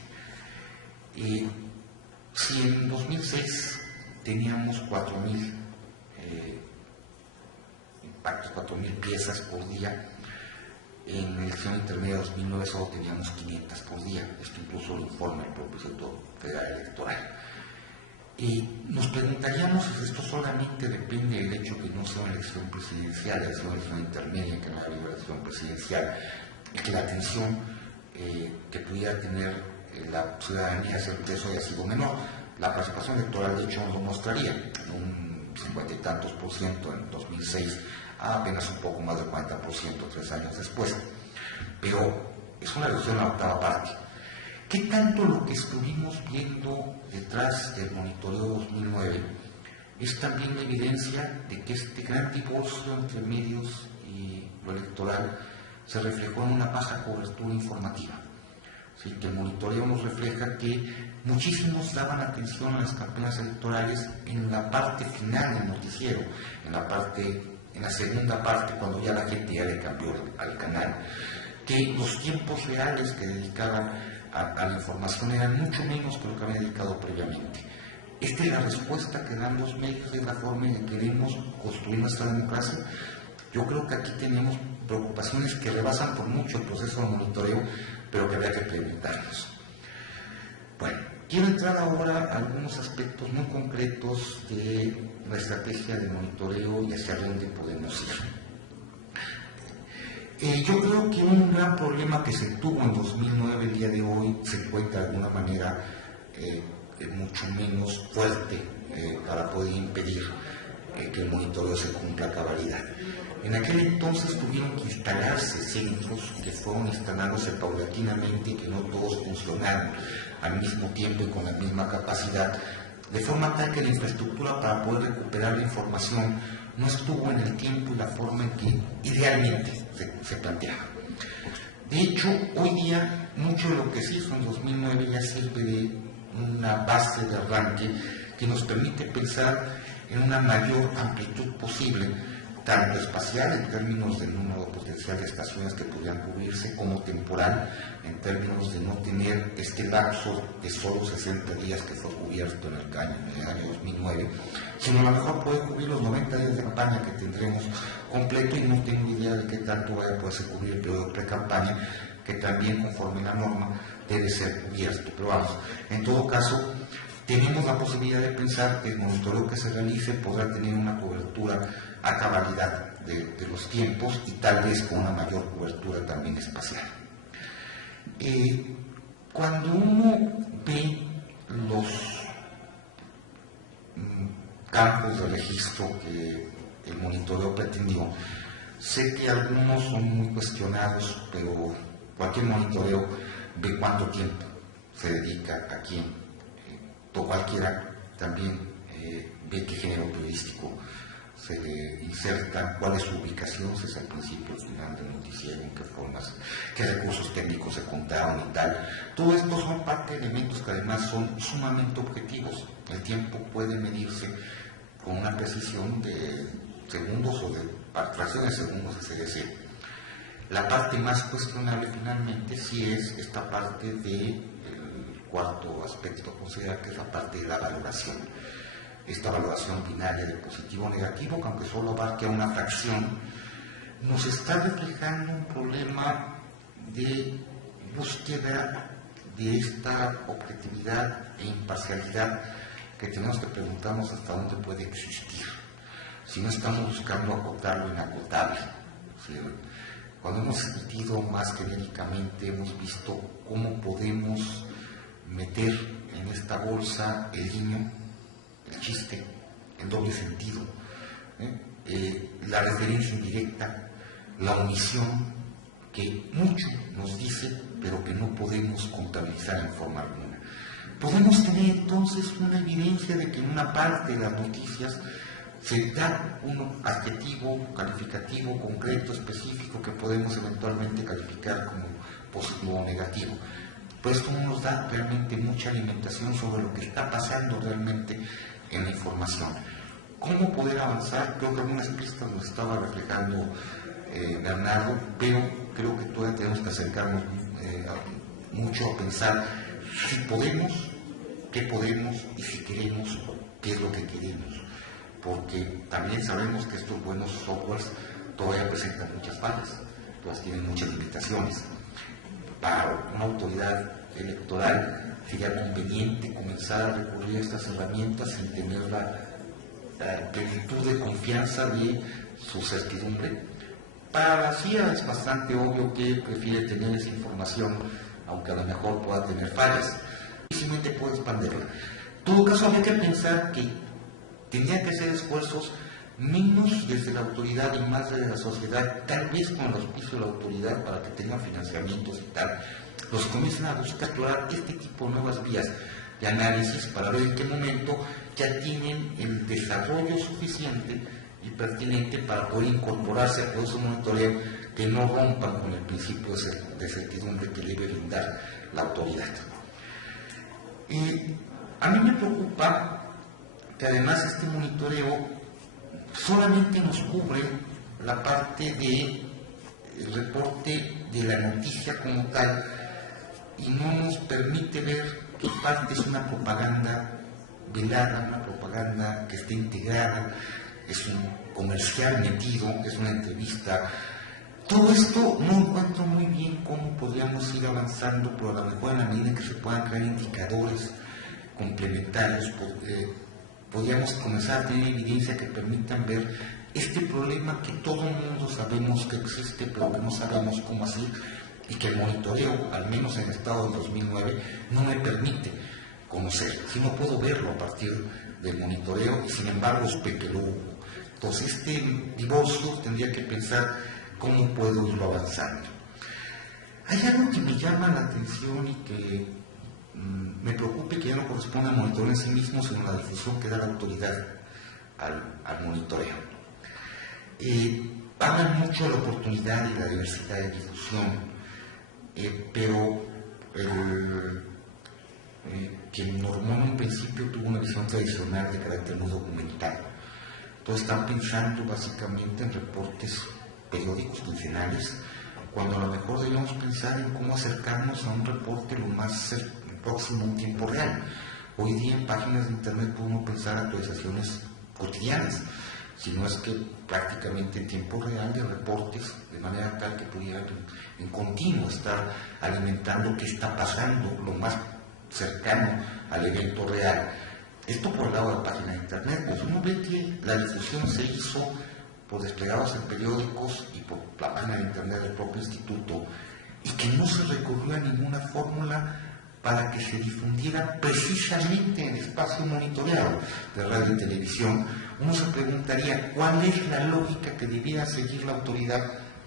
Si en 2006 teníamos 4.000 impactos, 4.000 piezas por día, en la elección intermedia de 2009 solo teníamos 500 por día. Esto incluso lo informa el propio Instituto Federal Electoral. Nos preguntaríamos si esto solamente depende del hecho que no sea una elección presidencial, es una elección intermedia, que no haya elección presidencial, y que la atención que pudiera tener la ciudadanía hacia eso haya sido menor. La participación electoral, de hecho, nos lo mostraría, un 50 y tantos % en 2006, a apenas un poco más del 40% 3 años después. Pero es una reducción a la octava parte. ¿Qué tanto lo que estuvimos viendo detrás del monitoreo 2009 es también la evidencia de que este gran divorcio entre medios y lo electoral se reflejó en una baja cobertura informativa? ¿Sí? Que el monitoreo nos refleja que muchísimos daban atención a las campañas electorales en la parte final del noticiero, en la segunda parte, cuando ya la gente ya le cambió al canal, que los tiempos reales que dedicaban a la información eran mucho menos que lo que habían dedicado previamente. Esta es la respuesta que dan los medios de la forma en que queremos construir nuestra democracia. Yo creo que aquí tenemos preocupaciones que rebasan por mucho el proceso de monitoreo, pero que habría que preguntarnos. Bueno, quiero entrar ahora a algunos aspectos muy concretos de la estrategia de monitoreo y hacia dónde podemos ir. Yo creo que un gran problema que se tuvo en 2009, el día de hoy, se encuentra de alguna manera mucho menos fuerte para poder impedir que el monitoreo se cumpla a cabalidad. En aquel entonces tuvieron que instalarse centros que fueron instalándose paulatinamente y que no todos funcionaron al mismo tiempo y con la misma capacidad, de forma tal que la infraestructura para poder recuperar la información no estuvo en el tiempo y la forma en que idealmente se planteaba. De hecho, hoy día mucho de lo que se hizo en 2009 ya sirve de una base de arranque que nos permite pensar en una mayor amplitud posible, tanto espacial en términos del número potencial de estaciones que podrían cubrirse, como temporal en términos de no tener este lapso de solo 60 días que fue cubierto en el año 2009, sino a lo mejor puede cubrir los 90 días de campaña que tendremos completo, y no tengo idea de qué tanto vaya a poderse cubrir el periodo de pre-campaña, que también conforme la norma debe ser cubierto. Pero vamos, en todo caso, tenemos la posibilidad de pensar que el monitoreo que se realice podrá tener una cobertura a cabalidad de los tiempos y tal vez con una mayor cobertura también espacial. Cuando uno ve los campos de registro que el monitoreo pretendió, sé que algunos son muy cuestionados, pero cualquier monitoreo ve cuánto tiempo se dedica a quién, o cualquiera también ve qué género periodístico se le inserta, cuál es su ubicación, si es al principio, al final del noticiero, en qué formas, qué recursos técnicos se contaron y tal. Todo esto son parte de elementos que además son sumamente objetivos. El tiempo puede medirse con una precisión de segundos o de fracciones de segundos, es decir. La parte más cuestionable finalmente sí es esta parte del cuarto aspecto a considerar, que es la parte de la valoración. Esta valoración binaria de positivo o negativo, que aunque solo abarque a una fracción, nos está reflejando un problema de búsqueda de esta objetividad e imparcialidad que tenemos que preguntarnos hasta dónde puede existir. Si no estamos buscando acotar lo inacotable. ¿Sí? Cuando hemos sentido más genéricamente, hemos visto cómo podemos meter en esta bolsa el guiño, el chiste, en doble sentido, la referencia indirecta, la omisión, que mucho nos dice, pero que no podemos contabilizar en forma alguna. Podemos tener entonces una evidencia de que en una parte de las noticias se da un adjetivo, calificativo, concreto, específico, que podemos eventualmente calificar como positivo o negativo. Pues esto no nos da realmente mucha alimentación sobre lo que está pasando realmente en la información. ¿Cómo poder avanzar? Creo que algunas pistas nos estaba reflejando Bernardo, pero creo que todavía tenemos que acercarnos mucho a pensar si podemos, qué podemos, y si queremos, qué es lo que queremos. Porque también sabemos que estos buenos softwares todavía presentan muchas fallas, todavía tienen muchas limitaciones. Para una autoridad electoral sería conveniente comenzar a recurrir a estas herramientas sin tener la plenitud de confianza de su certidumbre. Para la CIA es bastante obvio que prefiere tener esa información, aunque a lo mejor pueda tener fallas, y simplemente puede expandirla. En todo caso, habría que pensar que tendría que hacer esfuerzos menos desde la autoridad y más desde la sociedad, tal vez con el auspicio de la autoridad para que tengan financiamientos y tal, los comiencen a buscar explorar este tipo de nuevas vías de análisis para ver en qué momento ya tienen el desarrollo suficiente y pertinente para poder incorporarse a procesos de monitoreo que no rompan con el principio de certidumbre que debe brindar la autoridad. A mí me preocupa que además este monitoreo solamente nos cubre la parte del reporte de la noticia como tal y no nos permite ver qué parte es una propaganda velada, una propaganda que esté integrada, es un comercial metido, es una entrevista. Todo esto no encuentro muy bien cómo podríamos ir avanzando, pero a lo mejor en la medida en que se puedan crear indicadores complementarios, podríamos comenzar a tener evidencia que permitan ver este problema que todo el mundo sabemos que existe, pero que no sabemos cómo hacer, y que el monitoreo, al menos en el estado del 2009, no me permite conocer. Si no puedo verlo a partir del monitoreo, y sin embargo especulo. Entonces este divorcio tendría que pensar cómo puedo irlo avanzando. Hay algo que me llama la atención y que me preocupa, que ya no corresponde al monitoreo en sí mismo, sino a la difusión que da la autoridad al monitoreo. Hablan mucho de la oportunidad y la diversidad de difusión, pero quien normó en un principio tuvo una visión tradicional de carácter muy documental. Todos están pensando básicamente en reportes periódicos quincenales, cuando a lo mejor debemos pensar en cómo acercarnos a un reporte lo más próximo en tiempo real. Hoy día en páginas de internet podemos pensar actualizaciones cotidianas, si no es que prácticamente en tiempo real de reportes, de manera tal que pudieran en continuo estar alimentando qué está pasando lo más cercano al evento real. Esto por el lado de la página de internet, pues uno ve que la difusión se hizo por desplegados en periódicos y por la página de internet del propio instituto, y que no se recurrió a ninguna fórmula para que se difundiera precisamente en el espacio monitoreado de radio y televisión. Uno se preguntaría cuál es la lógica que debiera seguir la autoridad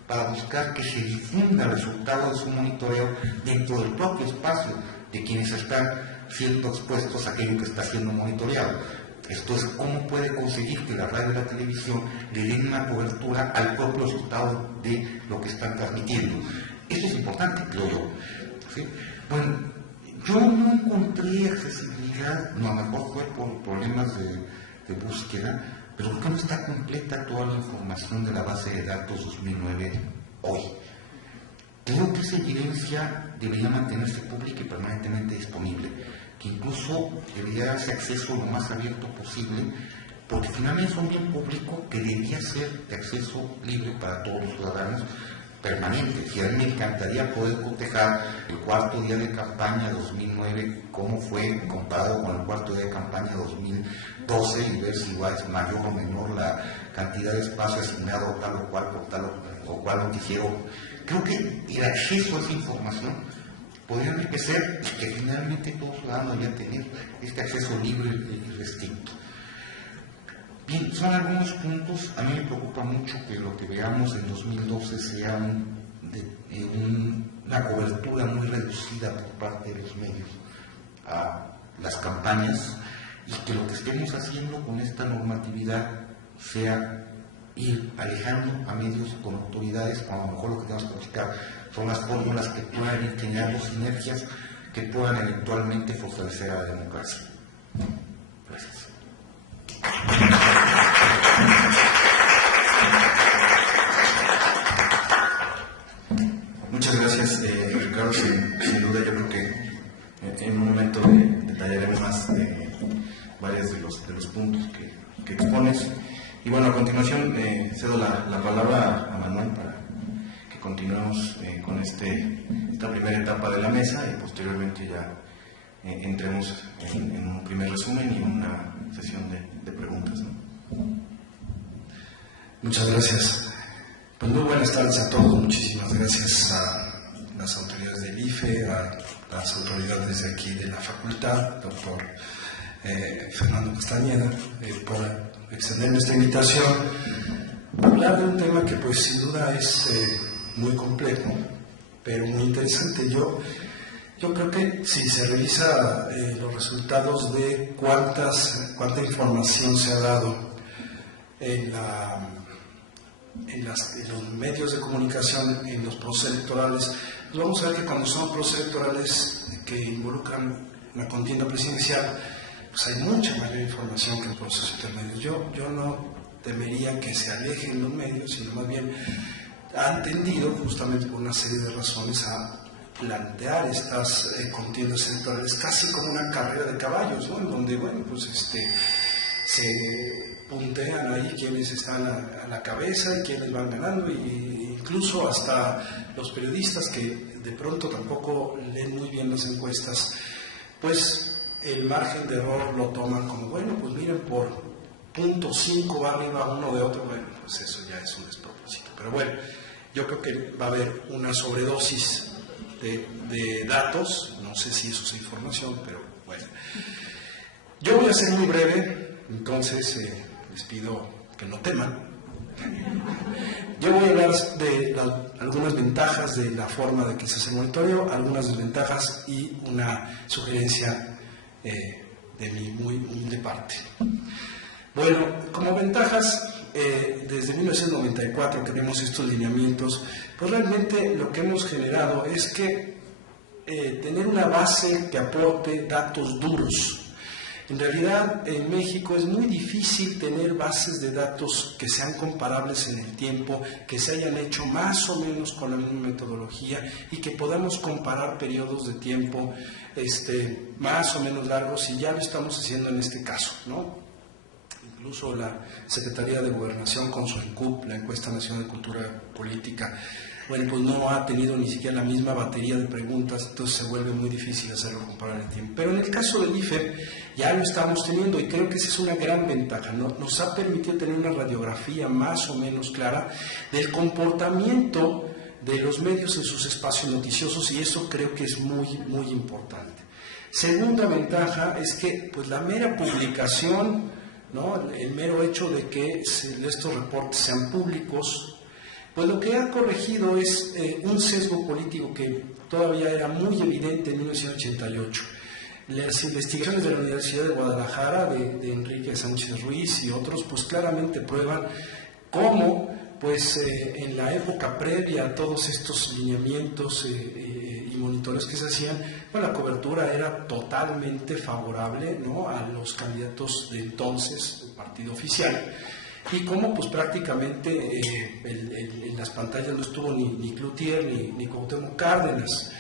para buscar que se difunda el resultado de su monitoreo dentro del propio espacio de quienes están siendo expuestos a aquello que está siendo monitoreado. Esto es, cómo puede conseguir que la radio y la televisión le den una cobertura al propio resultado de lo que están transmitiendo. Eso es importante, creo yo. ¿Sí? Bueno, yo no encontré accesibilidad, no, a lo mejor fue por problemas de búsqueda, pero ¿por qué no está completa toda la información de la base de datos 2009 hoy? Creo que esa evidencia debería mantenerse pública y permanentemente disponible, que incluso debería darse acceso lo más abierto posible, porque finalmente es un bien público que debería ser de acceso libre para todos los ciudadanos, permanente. Si a mí me encantaría poder cotejar el cuarto día de campaña 2009, cómo fue comparado con el cuarto día de campaña 2012 y ver si igual es mayor o menor la cantidad de espacio asignado a tal o cual por tal o cual noticiero. Creo que el acceso a esa información podría enriquecer y que finalmente todo ciudadano debería tener este acceso libre y restricto. Bien, son algunos puntos. A mí me preocupa mucho que lo que veamos en 2012 sea una cobertura muy reducida por parte de los medios a las campañas, y que lo que estemos haciendo con esta normatividad sea ir alejando a medios con autoridades, cuando a lo mejor lo que tenemos que buscar son las fórmulas que puedan ir generando sinergias que puedan eventualmente fortalecer a la democracia. Gracias. Muchas gracias, Ricardo. Sin duda, yo creo que en un momento detallaremos más varios de los puntos que expones. Y bueno, a continuación cedo la palabra a Manuel para que continuemos con esta primera etapa de la mesa y posteriormente ya entremos en un primer resumen y una sesión de preguntas, ¿no? Muchas gracias. Pues muy buenas tardes a todos. Muchísimas gracias a las autoridades del IFE, a las autoridades de aquí de la facultad, doctor Fernando Castañeda, por extenderme esta invitación a hablar de un tema que pues sin duda es muy complejo, pero muy interesante. Yo creo que si se revisa los resultados de cuánta información se ha dado en los medios de comunicación, en los procesos electorales, pues vamos a ver que cuando son procesos electorales que involucran la contienda presidencial, pues hay mucha mayor información que en procesos intermedios. Yo no temería que se alejen los medios, sino más bien han tendido, justamente por una serie de razones, a plantear estas contiendas electorales casi como una carrera de caballos, ¿no? En donde, bueno, pues se puntean ahí quienes están a la cabeza y quienes van ganando, y incluso hasta los periodistas que de pronto tampoco leen muy bien las encuestas, pues el margen de error lo toman como, bueno, pues miren, por 0.5 va arriba uno de otro. Bueno, pues eso ya es un despropósito. Pero bueno, yo creo que va a haber una sobredosis de datos, no sé si eso es información, pero bueno. Yo voy a ser muy breve, entonces les pido que no teman. Yo voy a hablar de algunas ventajas de la forma de que se hace el monitoreo, algunas desventajas y una sugerencia de mi muy humilde parte. Bueno, como ventajas, desde 1994 que vemos estos lineamientos, pues realmente lo que hemos generado es que tener una base que aporte datos duros. En realidad, en México es muy difícil tener bases de datos que sean comparables en el tiempo, que se hayan hecho más o menos con la misma metodología y que podamos comparar periodos de tiempo más o menos largos, y ya lo estamos haciendo en este caso, ¿no? Incluso la Secretaría de Gobernación con su ENCUP, la Encuesta Nacional de Cultura Política, bueno, pues no ha tenido ni siquiera la misma batería de preguntas, entonces se vuelve muy difícil hacerlo comparar el tiempo. Pero en el caso del IFE ya lo estamos teniendo, y creo que esa es una gran ventaja, ¿no? Nos ha permitido tener una radiografía más o menos clara del comportamiento de los medios en sus espacios noticiosos, y eso creo que es muy, muy importante. Segunda ventaja es que pues la mera publicación, ¿no? El mero hecho de que estos reportes sean públicos, Pues lo que ha corregido es un sesgo político que todavía era muy evidente en 1988. Las investigaciones de la Universidad de Guadalajara, de Enrique Sánchez Ruiz y otros, pues claramente prueban cómo, pues en la época previa a todos estos lineamientos y monitoreos que se hacían, pues la cobertura era totalmente favorable, ¿no?, a los candidatos de entonces del partido oficial. Y como pues prácticamente en las pantallas no estuvo ni Cloutier ni Cuauhtémoc Cárdenas.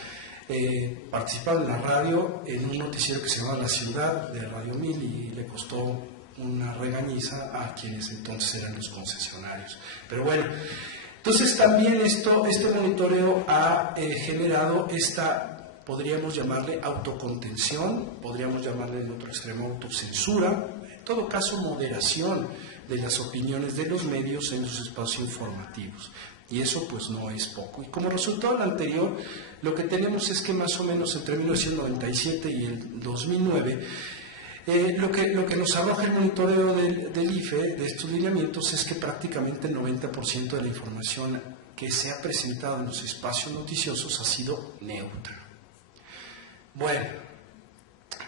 Participaron en la radio en un noticiero que se llamaba La Ciudad, de Radio 1000, y le costó una regañiza a quienes entonces eran los concesionarios. Pero bueno, entonces también este monitoreo ha generado esta, podríamos llamarle autocontención, podríamos llamarle en otro extremo autocensura, en todo caso moderación de las opiniones de los medios en sus espacios informativos. Y eso pues no es poco. Y como resultado del anterior, lo que tenemos es que más o menos entre 1997 y el 2009, lo que nos arroja el monitoreo del IFE, de estos lineamientos, es que prácticamente el 90% de la información que se ha presentado en los espacios noticiosos ha sido neutra. Bueno,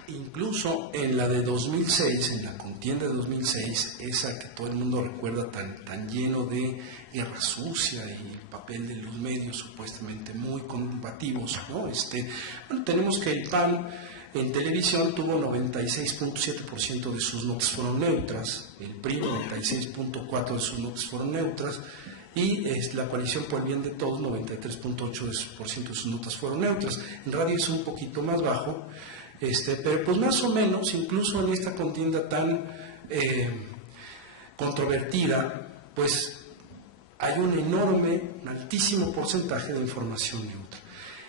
incluso en la de 2006, en la contienda de 2006, esa que todo el mundo recuerda tan lleno de guerra sucia y el papel de los medios supuestamente muy combativos, ¿no? Bueno, tenemos que el PAN en televisión tuvo 96.7% de sus notas fueron neutras, el PRI 96.4% de sus notas fueron neutras, y la Coalición por el Bien de Todos 93.8% de sus notas fueron neutras. En radio es un poquito más bajo, pero pues más o menos, incluso en esta contienda tan controvertida, pues hay un altísimo porcentaje de información neutra.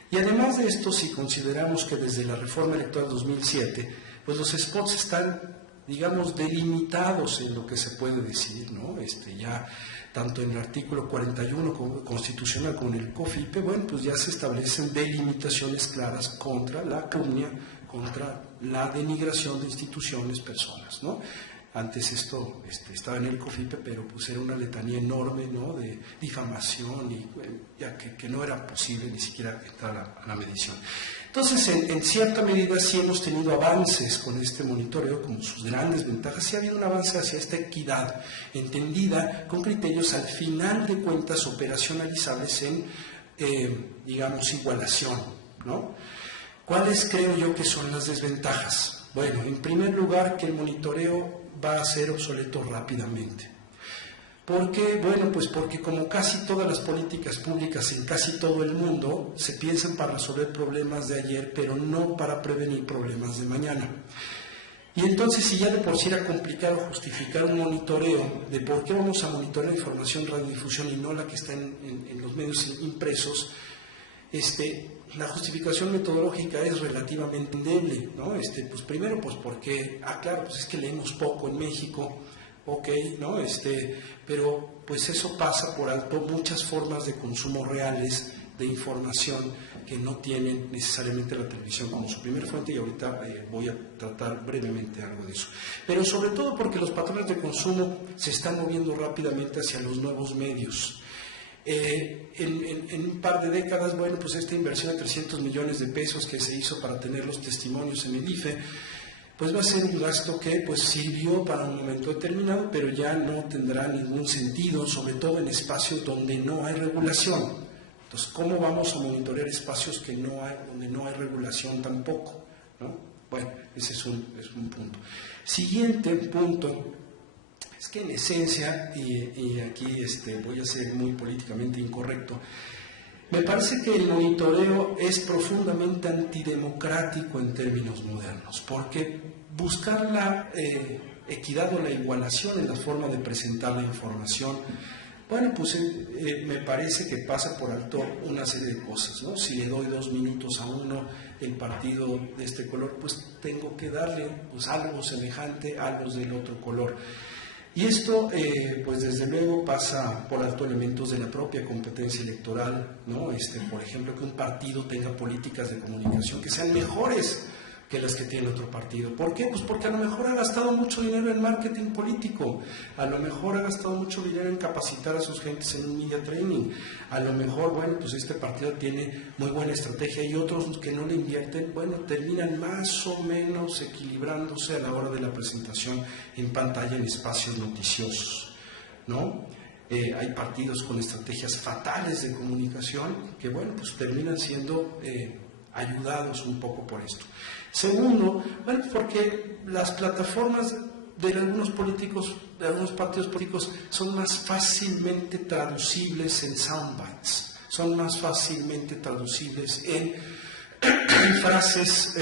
Y además de esto, si consideramos que desde la reforma electoral 2007, pues los spots están, digamos, delimitados en lo que se puede decir, ¿no? Ya tanto en el artículo 41 constitucional como en el COFIPE, bueno, pues ya se establecen delimitaciones claras contra la calumnia, contra la denigración de instituciones, personas, ¿no? Antes esto estaba en el COFIPE, pero pues era una letanía enorme, ¿no?, de difamación, y ya que no era posible ni siquiera entrar a la medición. Entonces, en cierta medida sí hemos tenido avances con este monitoreo, con sus grandes ventajas. Sí ha habido un avance hacia esta equidad, entendida con criterios al final de cuentas operacionalizables en, digamos, igualación, ¿no? ¿Cuáles creo yo que son las desventajas? Bueno, en primer lugar, que el monitoreo va a ser obsoleto rápidamente. ¿Por qué? Bueno, pues porque como casi todas las políticas públicas en casi todo el mundo, se piensan para resolver problemas de ayer, pero no para prevenir problemas de mañana. Y entonces, si ya de por sí era complicado justificar un monitoreo de por qué vamos a monitorear información, radiodifusión y no la que está en los medios impresos, la justificación metodológica es relativamente endeble, ¿no? Pues primero, pues porque, claro, pues es que leemos poco en México, ok, ¿no? Pero pues eso pasa por alto muchas formas de consumo reales de información que no tienen necesariamente la televisión como su primera fuente, y ahorita voy a tratar brevemente algo de eso. Pero sobre todo porque los patrones de consumo se están moviendo rápidamente hacia los nuevos medios. En un par de décadas, bueno, pues esta inversión de 300 millones de pesos que se hizo para tener los testimonios en el IFE, pues va a ser un gasto que pues sirvió para un momento determinado, pero ya no tendrá ningún sentido, sobre todo en espacios donde no hay regulación. Entonces, ¿cómo vamos a monitorear espacios donde no hay regulación tampoco, ¿no? Bueno, ese es un punto. Siguiente punto. Es que en esencia, y aquí voy a ser muy políticamente incorrecto, me parece que el monitoreo es profundamente antidemocrático en términos modernos, porque buscar la equidad o la igualación en la forma de presentar la información, bueno, pues me parece que pasa por alto una serie de cosas, ¿no? Si le doy 2 minutos a uno, el partido de este color, pues tengo que darle pues algo semejante a los del otro color. Y esto, pues desde luego pasa por alto elementos de la propia competencia electoral, ¿no? Por ejemplo, que un partido tenga políticas de comunicación que sean mejores que las que tiene otro partido. ¿Por qué? Pues porque a lo mejor ha gastado mucho dinero en marketing político, a lo mejor ha gastado mucho dinero en capacitar a sus gentes en un media training, a lo mejor, bueno, pues este partido tiene muy buena estrategia y otros que no le invierten, bueno, terminan más o menos equilibrándose a la hora de la presentación en pantalla en espacios noticiosos, ¿no? Hay partidos con estrategias fatales de comunicación que, bueno, pues terminan siendo ayudados un poco por esto. Segundo, bueno, porque las plataformas de algunos políticos, de algunos partidos políticos, son más fácilmente traducibles en soundbites, son más fácilmente traducibles en frases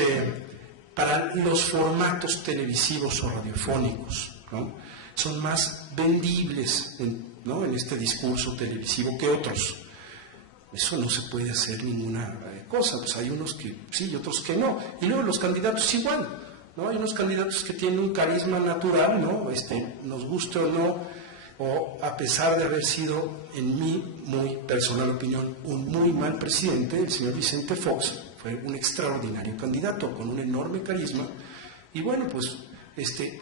para los formatos televisivos o radiofónicos, ¿no? Son más vendibles ¿no? en este discurso televisivo que otros. Eso no se puede hacer ninguna cosa, pues hay unos que sí y otros que no. Y luego los candidatos igual, ¿no? Hay unos candidatos que tienen un carisma natural, ¿no? Nos guste o no, o a pesar de haber sido, en mi muy personal opinión, un muy mal presidente, el señor Vicente Fox fue un extraordinario candidato con un enorme carisma. Y bueno, pues,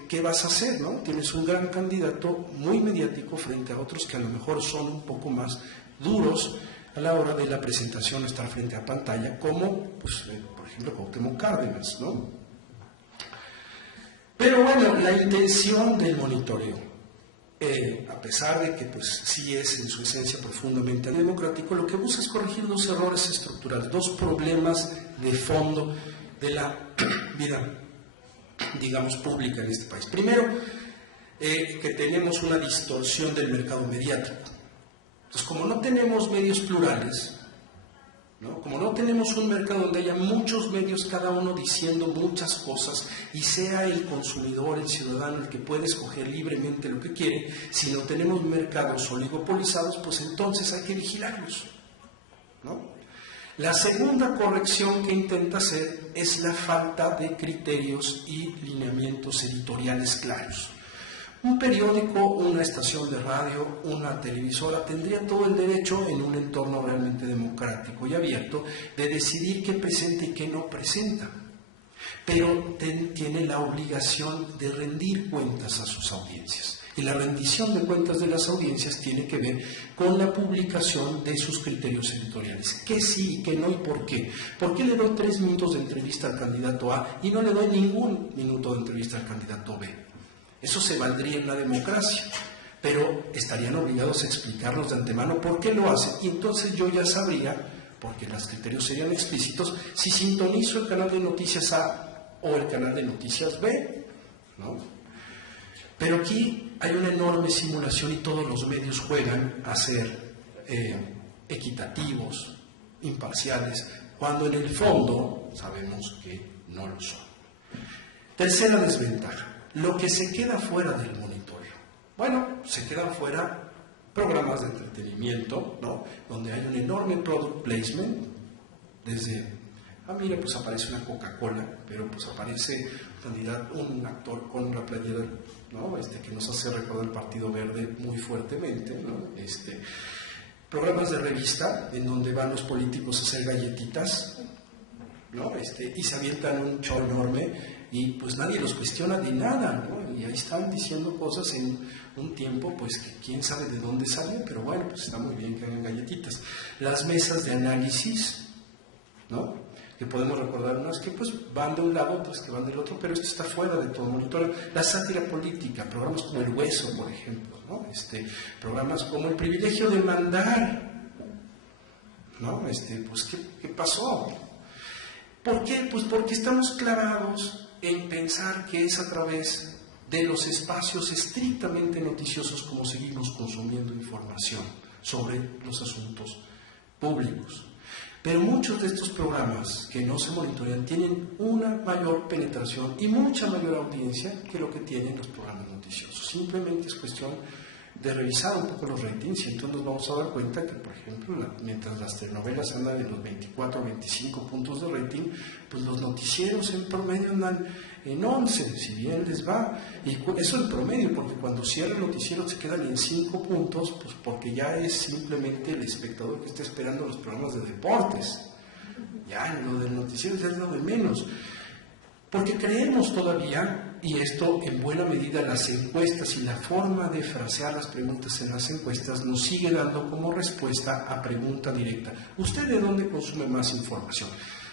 ¿qué vas a hacer, no? Tienes un gran candidato muy mediático frente a otros que a lo mejor son un poco más duros a la hora de la presentación, estar frente a pantalla, como, pues, por ejemplo, Cuauhtémoc Cárdenas, ¿no? Pero bueno, la intención del monitoreo, a pesar de que, pues, sí es en su esencia profundamente democrático, lo que busca es corregir dos errores estructurales, dos problemas de fondo de la vida, digamos, pública en este país. Primero, que tenemos una distorsión del mercado mediático. Entonces, como no tenemos medios plurales, ¿no? Como no tenemos un mercado donde haya muchos medios, cada uno diciendo muchas cosas, y sea el consumidor, el ciudadano, el que puede escoger libremente lo que quiere, si no tenemos mercados oligopolizados, pues entonces hay que vigilarlos, ¿no? La segunda corrección que intenta hacer es la falta de criterios y lineamientos editoriales claros. Un periódico, una estación de radio, una televisora tendría todo el derecho, en un entorno realmente democrático y abierto, de decidir qué presenta y qué no presenta. Pero tiene la obligación de rendir cuentas a sus audiencias. Y la rendición de cuentas de las audiencias tiene que ver con la publicación de sus criterios editoriales. ¿Qué sí y qué no y por qué? ¿Por qué le doy 3 minutos de entrevista al candidato A y no le doy ningún minuto de entrevista al candidato B? Eso se valdría en la democracia, pero estarían obligados a explicarnos de antemano por qué lo hacen. Y entonces yo ya sabría, porque los criterios serían explícitos, si sintonizo el canal de noticias A o el canal de noticias B, ¿no? Pero aquí hay una enorme simulación y todos los medios juegan a ser equitativos, imparciales, cuando en el fondo sabemos que no lo son. Tercera desventaja. Lo que se queda fuera del monitoreo. Bueno, se quedan fuera programas de entretenimiento, ¿no? Donde hay un enorme product placement, desde, mira, pues aparece una Coca-Cola, pero pues aparece un actor con una playera, ¿no? Que nos hace recordar el Partido Verde muy fuertemente, ¿no? Programas de revista, en donde van los políticos a hacer galletitas, ¿no? Y se avientan un show enorme y pues nadie los cuestiona de nada, ¿no? Y ahí están diciendo cosas en un tiempo pues que quién sabe de dónde salen, pero bueno, pues está muy bien que hagan galletitas. Las mesas de análisis, ¿no? Que podemos recordar unas que pues van de un lado, otras que van del otro, pero esto está fuera de todo monitoreo. La sátira política, programas como El Hueso, por ejemplo, ¿no? Programas como El Privilegio de Mandar, ¿no? Pues ¿qué pasó? ¿Por qué? Pues porque estamos clavados en pensar que es a través de los espacios estrictamente noticiosos como seguimos consumiendo información sobre los asuntos públicos. Pero muchos de estos programas que no se monitorean tienen una mayor penetración y mucha mayor audiencia que lo que tienen los programas noticiosos. Simplemente es cuestión de revisar un poco los ratings y entonces nos vamos a dar cuenta que, por ejemplo, mientras las telenovelas andan en los 24 o 25 puntos de rating, pues los noticieros en promedio andan en 11, si bien les va. Y eso en promedio, porque cuando cierra el noticiero se quedan en 5 puntos, pues porque ya es simplemente el espectador que está esperando los programas de deportes. Ya lo del noticiero es lo de menos. Porque creemos todavía, y esto en buena medida las encuestas y la forma de frasear las preguntas en las encuestas nos sigue dando como respuesta a pregunta directa. ¿Usted de dónde consume más información?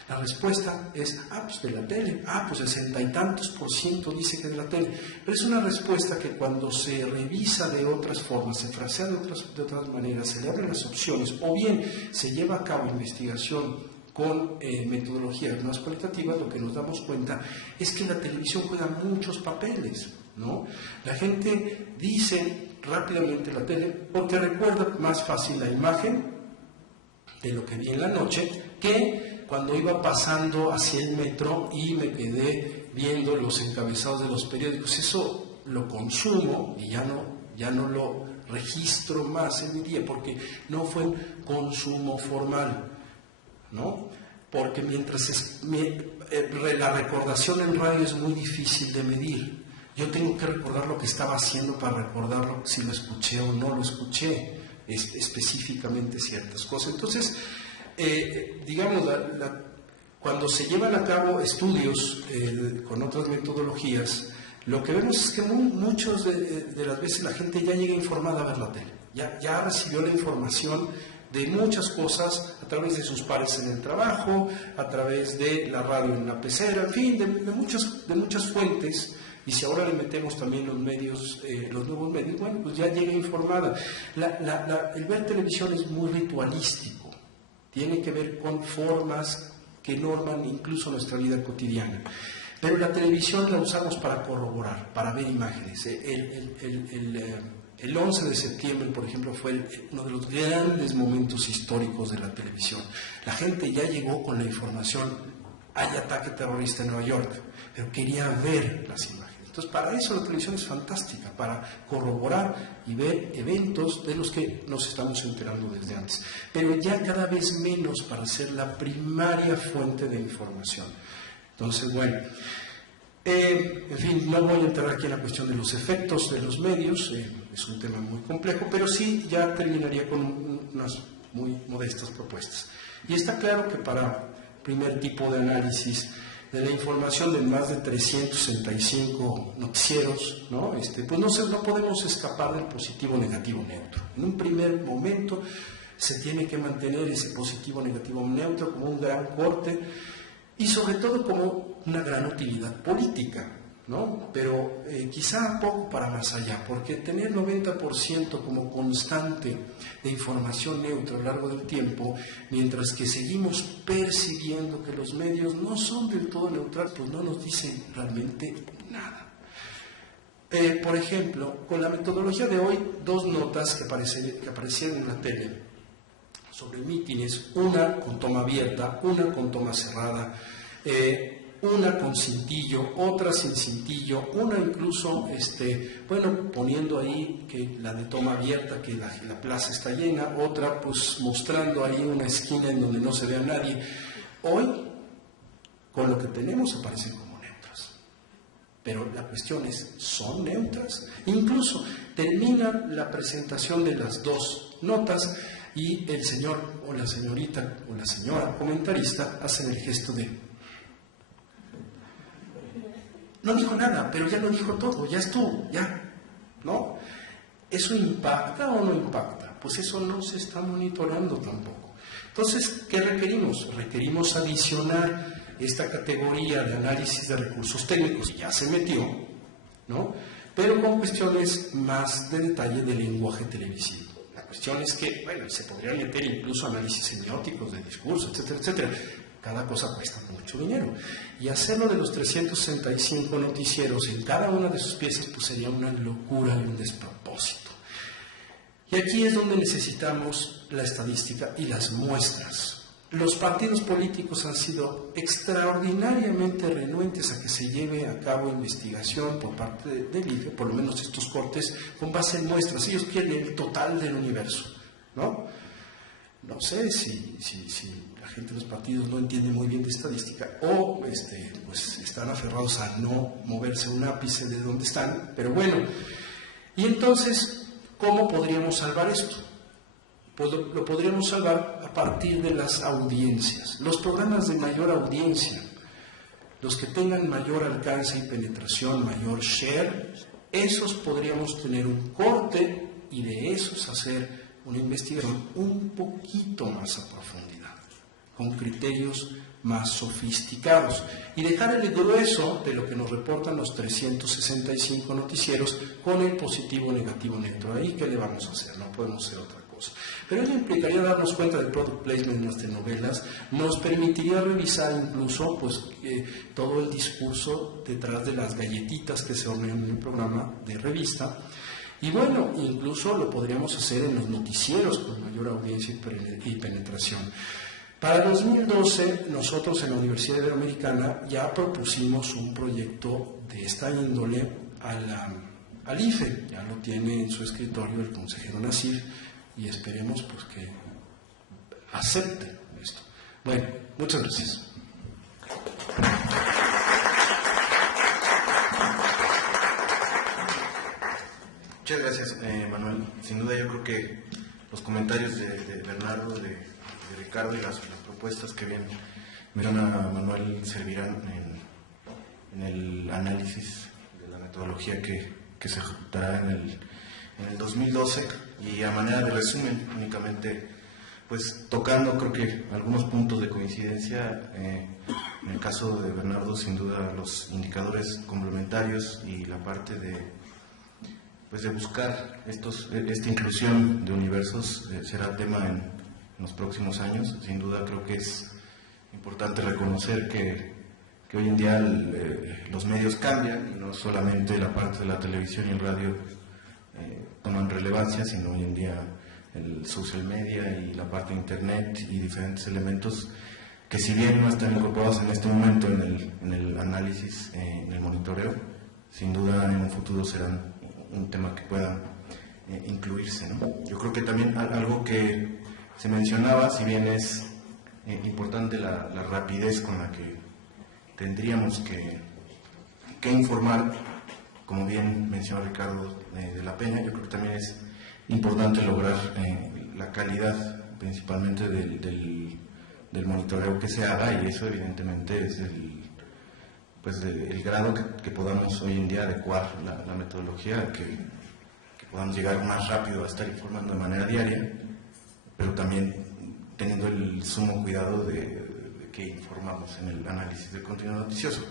La respuesta es, pues de la tele. Pues 60 y tantos % dice que de la tele. Pero es una respuesta que cuando se revisa de otras formas, se frasea de otras maneras, se le abren las opciones, o bien se lleva a cabo investigación con metodologías más cualitativas, lo que nos damos cuenta es que la televisión juega muchos papeles, ¿no? La gente dice rápidamente la tele porque recuerda más fácil la imagen de lo que vi en la noche que cuando iba pasando hacia el metro y me quedé viendo los encabezados de los periódicos. Eso lo consumo y ya no lo registro más en mi día porque no fue un consumo formal, ¿no? Porque mientras la recordación en radio es muy difícil de medir. Yo tengo que recordar lo que estaba haciendo para recordarlo, si lo escuché o no lo escuché, específicamente ciertas cosas. Entonces, digamos, cuando se llevan a cabo estudios con otras metodologías, lo que vemos es que muchas de las veces la gente ya llega informada a ver la tele, ya recibió la información de muchas cosas a través de sus pares en el trabajo, a través de la radio en la pecera, en fin, de muchas fuentes. Y si ahora le metemos también los medios, los nuevos medios, bueno, pues ya llega informada. El ver televisión es muy ritualístico, tiene que ver con formas que norman incluso nuestra vida cotidiana. Pero la televisión la usamos para corroborar, para ver imágenes. El 11 de septiembre, por ejemplo, fue uno de los grandes momentos históricos de la televisión. La gente ya llegó con la información, hay ataque terrorista en Nueva York, pero quería ver las imágenes. Entonces, para eso la televisión es fantástica, para corroborar y ver eventos de los que nos estamos enterando desde antes. Pero ya cada vez menos para ser la primaria fuente de información. Entonces, bueno... en fin, no voy a entrar aquí en la cuestión de los efectos de los medios, es un tema muy complejo, pero sí ya terminaría con unas muy modestas propuestas. Y está claro que para el primer tipo de análisis de la información de más de 365 noticieros, ¿no? Pues no podemos escapar del positivo, negativo, neutro. En un primer momento se tiene que mantener ese positivo, negativo, neutro como un gran corte, y sobre todo como una gran utilidad política, ¿no? Pero quizá un poco para más allá, porque tener 90% como constante de información neutra a lo largo del tiempo, mientras que seguimos percibiendo que los medios no son del todo neutrales, pues no nos dicen realmente nada. Por ejemplo, con la metodología de hoy, 2 notas que aparecieron en la tele sobre mítines, una con toma abierta, una con toma cerrada, una con cintillo, otra sin cintillo, una incluso, poniendo ahí que la de toma abierta, que la plaza está llena, otra pues mostrando ahí una esquina en donde no se ve a nadie. Hoy, con lo que tenemos, aparecen como neutras. Pero la cuestión es, ¿son neutras? Incluso termina la presentación de las 2 notas y el señor o la señorita o la señora comentarista hacen el gesto de... No dijo nada, pero ya lo dijo todo, ya estuvo, ya, ¿no? ¿Eso impacta o no impacta? Pues eso no se está monitoreando tampoco. Entonces, ¿qué requerimos? Requerimos adicionar esta categoría de análisis de recursos técnicos, ya se metió, ¿no? Pero con cuestiones más de detalle de lenguaje televisivo. La cuestión es que, bueno, se podrían meter incluso análisis semióticos de discurso, etcétera, etcétera. Cada cosa cuesta mucho dinero. Y hacerlo de los 365 noticieros en cada una de sus piezas, pues sería una locura y un despropósito. Y aquí es donde necesitamos la estadística y las muestras. Los partidos políticos han sido extraordinariamente renuentes a que se lleve a cabo investigación por parte del IFE, por lo menos estos cortes, con base en muestras. Ellos quieren el total del universo, ¿no? No sé si la gente de los partidos no entiende muy bien de estadística o pues están aferrados a no moverse un ápice de donde están, pero bueno. Y entonces, ¿cómo podríamos salvar esto? Pues lo podríamos salvar a partir de las audiencias. Los programas de mayor audiencia los que tengan mayor alcance y penetración, mayor share, esos podríamos tener un corte y de esos hacer una investigación un poquito más a profundidad, con criterios más sofisticados, y dejar el grueso de lo que nos reportan los 365 noticieros con el positivo, negativo, neutro. Ahí, ¿qué le vamos a hacer? No podemos hacer otra cosa. Pero ello implicaría darnos cuenta del product placement en las telenovelas, nos permitiría revisar incluso pues, todo el discurso detrás de las galletitas que se hornean en el programa de revista. Y bueno, incluso lo podríamos hacer en los noticieros con mayor audiencia y penetración. Para 2012, nosotros en la Universidad Iberoamericana ya propusimos un proyecto de esta índole al IFE, ya lo tiene en su escritorio el consejero Nasir, y esperemos pues que acepten esto. Bueno, muchas gracias. Muchas gracias, Manuel. Sin duda yo creo que los comentarios de Bernardo, de Ricardo y las propuestas que bien menciona Manuel servirán en el análisis de la metodología que se ejecutará en el 2012, y a manera de resumen únicamente pues tocando creo que algunos puntos de coincidencia. En el caso de Bernardo, sin duda los indicadores complementarios y la parte de buscar esta inclusión de universos será tema en los próximos años. Sin duda creo que es importante reconocer que hoy en día los medios cambian, y no solamente la parte de la televisión y el radio toman relevancia, sino hoy en día el social media y la parte de internet y diferentes elementos que, si bien no están incorporados en este momento en el análisis, en el monitoreo, sin duda en un futuro serán un tema que pueda incluirse, ¿no? Yo creo que también algo que se mencionaba, si bien es importante la rapidez con la que tendríamos que informar, como bien mencionó Ricardo de la Peña, yo creo que también es importante lograr la calidad principalmente del monitoreo que se haga, y eso evidentemente es el grado que podamos hoy en día adecuar la metodología, que podamos llegar más rápido a estar informando de manera diaria, pero también teniendo el sumo cuidado de que informamos en el análisis del contenido noticioso.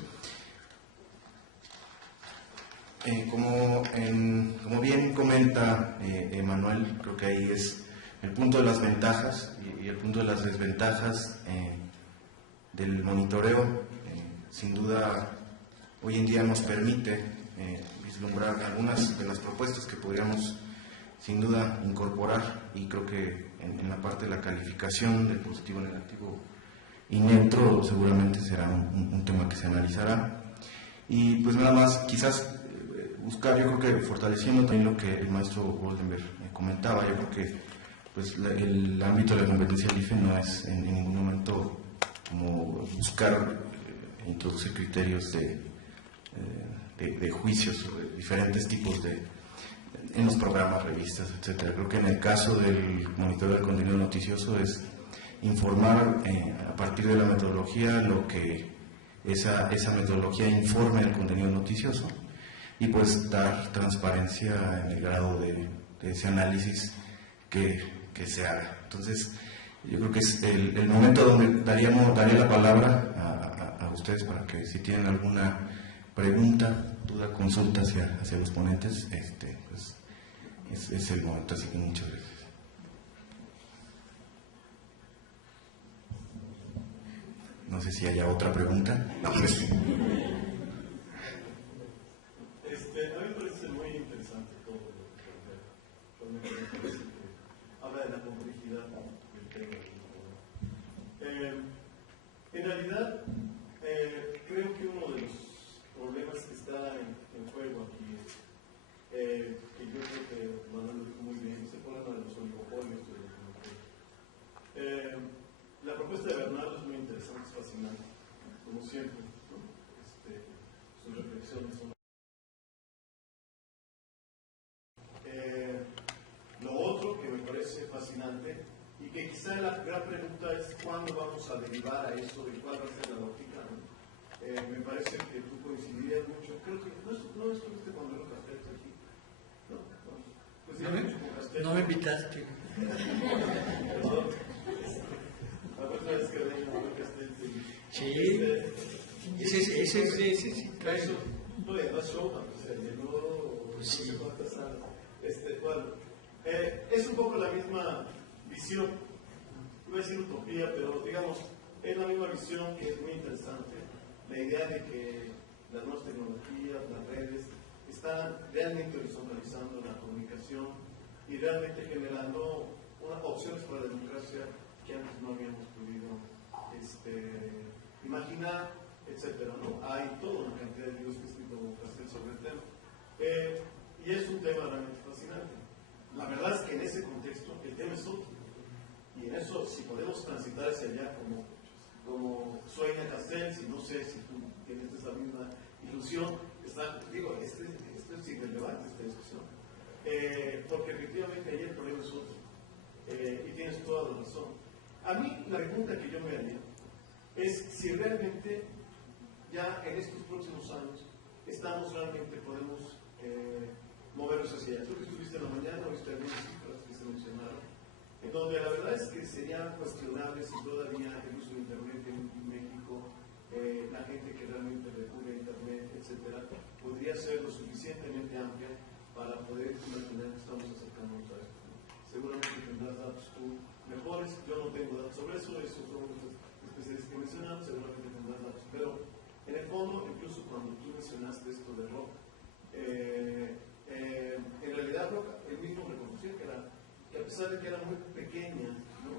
Como bien comenta Manuel, creo que ahí es el punto de las ventajas y el punto de las desventajas del monitoreo. Sin duda, hoy en día nos permite vislumbrar algunas de las propuestas que podríamos sin duda incorporar, y creo que en la parte de la calificación del positivo, negativo y neutro seguramente será un tema que se analizará. Y pues nada más, quizás buscar, yo creo que fortaleciendo también lo que el maestro Goldenberg comentaba, yo creo que pues el ámbito de la competencia del IFE no es en ningún momento como buscar introducir criterios de juicios sobre diferentes tipos en los programas, revistas, etcétera. Creo que en el caso del monitoreo del contenido noticioso es informar a partir de la metodología lo que esa metodología informe del contenido noticioso, y pues dar transparencia en el grado de ese análisis que se haga. Entonces, yo creo que es el momento donde daría la palabra a ustedes para que, si tienen alguna pregunta, duda, consulta hacia los ponentes, pues es el momento. Así que muchas gracias. No sé si haya otra pregunta. No, pues. A mí me parece muy interesante todo lo que plantea. Realmente me parece que habla de la complejidad del tema. En realidad, creo que uno de los problemas que está en juego aquí es que yo creo que Manuel lo dijo muy bien, se ponen a los oligopolios de la tecnología. La propuesta de Bernardo es muy interesante, es fascinante, como siempre, ¿no? Sus reflexiones son... Lo otro que me parece fascinante y que quizá la gran pregunta es cuándo vamos a derivar a eso y cuál va a ser la lógica, ¿no? me parece que tú coincidirías mucho. Creo que no estuviste cuando era Castells aquí. No me invitaste. Perdón. La próxima vez que venga a Castells. Sí. Ese sí, claro. No, y además Showman, o sea, llenó pues sí. no sé cuántas salas. Bueno, es un poco la misma visión, iba a decir utopía, pero digamos, es la misma visión que es muy interesante. La idea de que las nuevas tecnologías, las redes, están realmente horizontalizando la comunicación y realmente generando unas opciones para la democracia que antes no habíamos podido imaginar, etcétera, ¿no? Hay toda una cantidad de libros que he escrito sobre el tema. Y es un tema realmente fascinante. La verdad es que en ese contexto el tema es otro. Y en eso, si podemos transitar hacia allá como sueña Castells, y no sé si tú tienes esa misma ilusión, esto es irrelevante esta discusión. Porque efectivamente ahí el problema es otro. Y tienes toda la razón. A mí la pregunta que yo me haría es si realmente ya en estos próximos años podemos movernos hacia allá. Tú que estuviste en la mañana, viste algunas cifras que se mencionaron, en donde la verdad es que sería cuestionable si todavía el uso de Internet en México, la gente que realmente recurre a Internet, etcétera, podría ser lo suficientemente amplia para poder imaginar que estamos acercándonos a esto. Seguramente tendrás datos tú mejores, yo no tengo datos sobre eso, esos son los especialistas que mencionaron, seguramente tendrás datos, pero en el fondo, incluso cuando tú mencionaste esto de Rock, en realidad Rock él mismo reconocía que a pesar de que era muy pequeña, ¿no?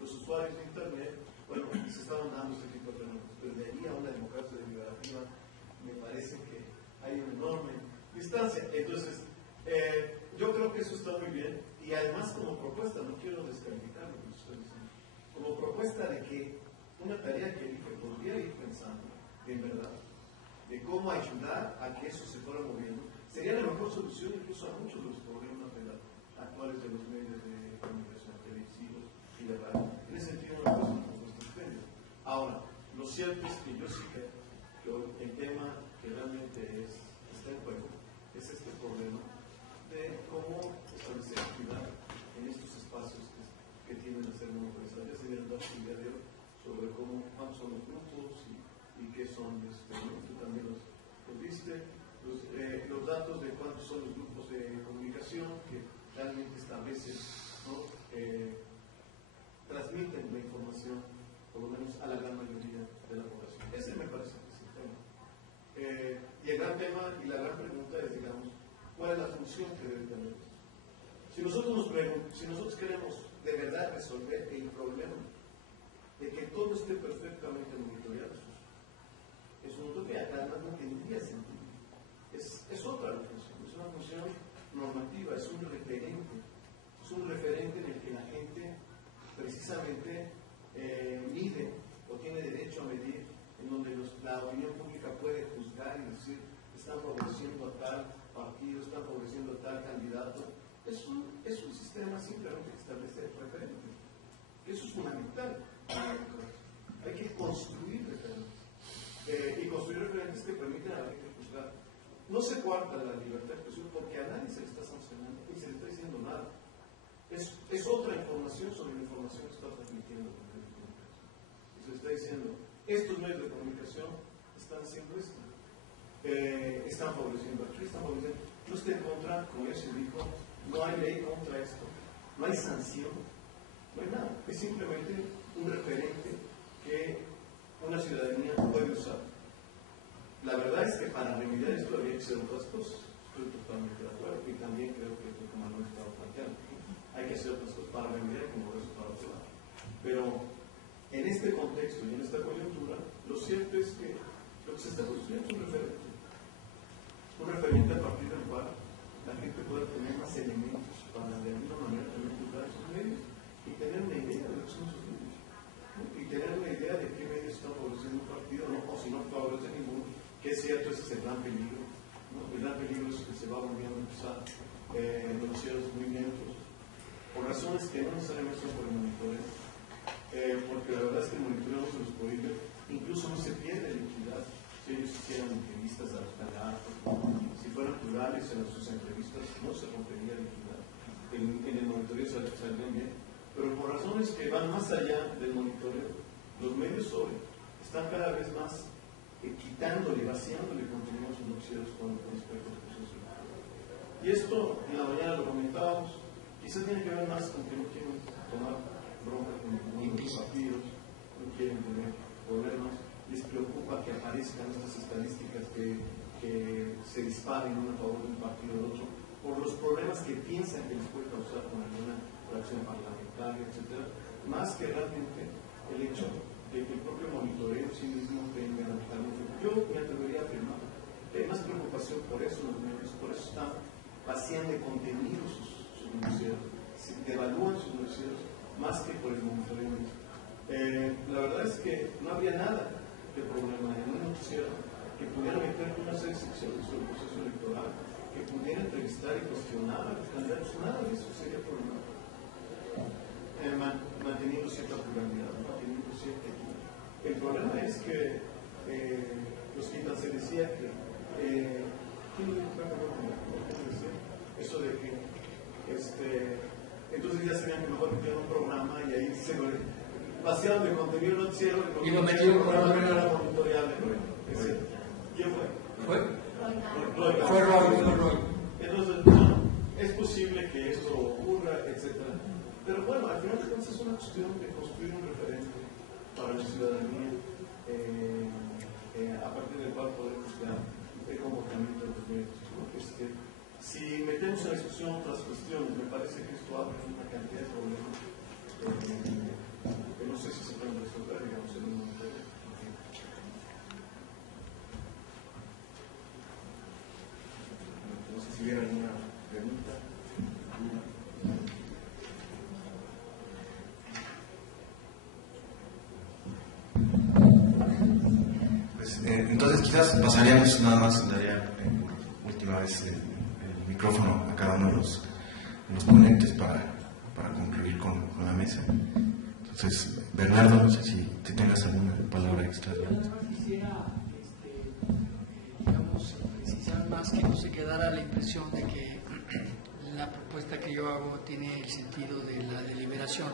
Los usuarios de Internet, bueno, se estaban dando este tipo de fenómenos, pero de ahí a una democracia deliberativa me parece que hay una enorme distancia. Entonces, yo creo que eso está muy bien, y además como propuesta, no quiero descalificar lo que estoy diciendo, como propuesta de que una tarea que podría ir pensando, en verdad, de cómo ayudar a que eso se fuera moviendo, sería la mejor solución incluso a muchos de los problemas actuales de los medios de comunicación televisivos y de radio. En ese sentido, una propuesta estupenda. Ahora, lo cierto es que yo sí creo que el tema que realmente está en juego es este problema de cómo establecer actividad en estos espacios que tienden a ser monopolizados. Ya se dieron datos el día de hoy sobre cuántos son los grupos y qué son, tú también los viste, los datos de cuántos son los grupos de comunicación que realmente establecen, ¿no? Transmiten la información, por lo menos a la gran mayoría de la población. Ese me parece que es el tema. Y el gran tema y la gran pregunta es, digamos, ¿cuál es la función que debe tener? Si nosotros queremos de verdad resolver el problema de que todo esté perfectamente monitoreado, es una utopía, además no tendría sentido. Es otra función, es una función normativa, es un referente en el que la gente precisamente mide o tiene derecho a medir, en donde la opinión pública puede juzgar y decir, están favoreciendo a tal partido, están favoreciendo a tal candidato. Es un sistema simplemente que establece referentes. Eso es fundamental. Hay que construir referentes. Y construir referentes que permiten a la gente juzgar. No se coarta la libertad de expresión porque a nadie se le está sancionando ni se le está diciendo nada. Es otra información sobre la información que está transmitiendo los medios de comunicación. Y se le está diciendo, estos medios de comunicación están haciendo esto. Están favoreciendo aquí, están favoreciendo. No está en contra, como ya se dijo, no hay ley contra esto, no hay sanción, no hay nada. Es simplemente un referente que una ciudadanía puede usar. La verdad es que para remediar esto habría que hacer otras cosas. Estoy totalmente de acuerdo y también creo que es lo que Manuel estaba planteando. Hay que hacer otras cosas para remediar y como eso para otro lado. Pero en este contexto y en esta coyuntura, lo cierto es que lo que se está construyendo es un referente. Un referente a partir del cual la gente pueda tener más elementos para de alguna manera también juzgar esos medios y tener una idea de lo que son esos medios. Y tener una idea de qué medios están favoreciendo un partido, ¿no? O si no favorece ninguno, que es cierto, ese es el gran peligro. ¿No? El gran peligro es que se va volviendo a empezar demasiados movimientos, por razones que no necesariamente son por el monitoreo, porque la verdad es que el monitoreo no se los prohíbe, incluso no se pierde el si ellos hicieran entrevistas a los candidatos, si fueran plurales en sus entrevistas, no se rompería la equidad. En el monitoreo saldrían bien. Pero por razones que van más allá del monitoreo, los medios hoy están cada vez más quitándole, vaciándole contenido a sus noticieros con respecto a los procesos. Y esto, en la mañana lo comentábamos, quizás tiene que ver más con que no quieren tomar bronca con ninguno de los partidos, no quieren tener problemas, les preocupa que aparezcan estas estadísticas que se disparen uno a favor de un partido o de otro, por los problemas que piensan que les puede causar con alguna fracción parlamentaria, etc., más que realmente el hecho de que el propio monitoreo en sí mismo tenga algo. Yo me atrevería a afirmar que hay más preocupación por eso en los medios, por eso están vaciando de contenido sus noticieros, se devalúan sus noticieros más que por el monitoreo. La verdad es que no habría nada de problema en un noticiero que pudiera meter una serie de secciones sobre el proceso electoral, que pudiera entrevistar y cuestionar a los candidatos. Nada de eso sería problemático. Manteniendo cierta pluralidad, manteniendo cierta equidad. El problema es que los quitan, se decía que ¿quién lo decía? Eso de que entonces ya sabían que mejor metieron un programa y ahí se vaciaron de contenido el noticiero y lo metieron con la monitorial. ¿Quién fue? Fue Roy. Entonces, es posible que esto ocurra, etcétera. Pero bueno, al final de cuentas es una cuestión de construir un referente para la ciudadanía a partir del cual poder juzgar el comportamiento de los medios, ¿no? Si metemos en discusión otras cuestiones, me parece que esto abre una cantidad de problemas que no sé si se pueden resolver, digamos, en un momento. No sé si hubiera alguna pregunta. Entonces quizás pasaríamos nada más, daría por última vez el micrófono a cada uno de los ponentes para concluir con la mesa. Entonces, Bernardo, no sé si tengas alguna palabra extra. Yo nada más quisiera, digamos, precisar más, que no se quedara la impresión de que la propuesta que yo hago tiene el sentido de la deliberación.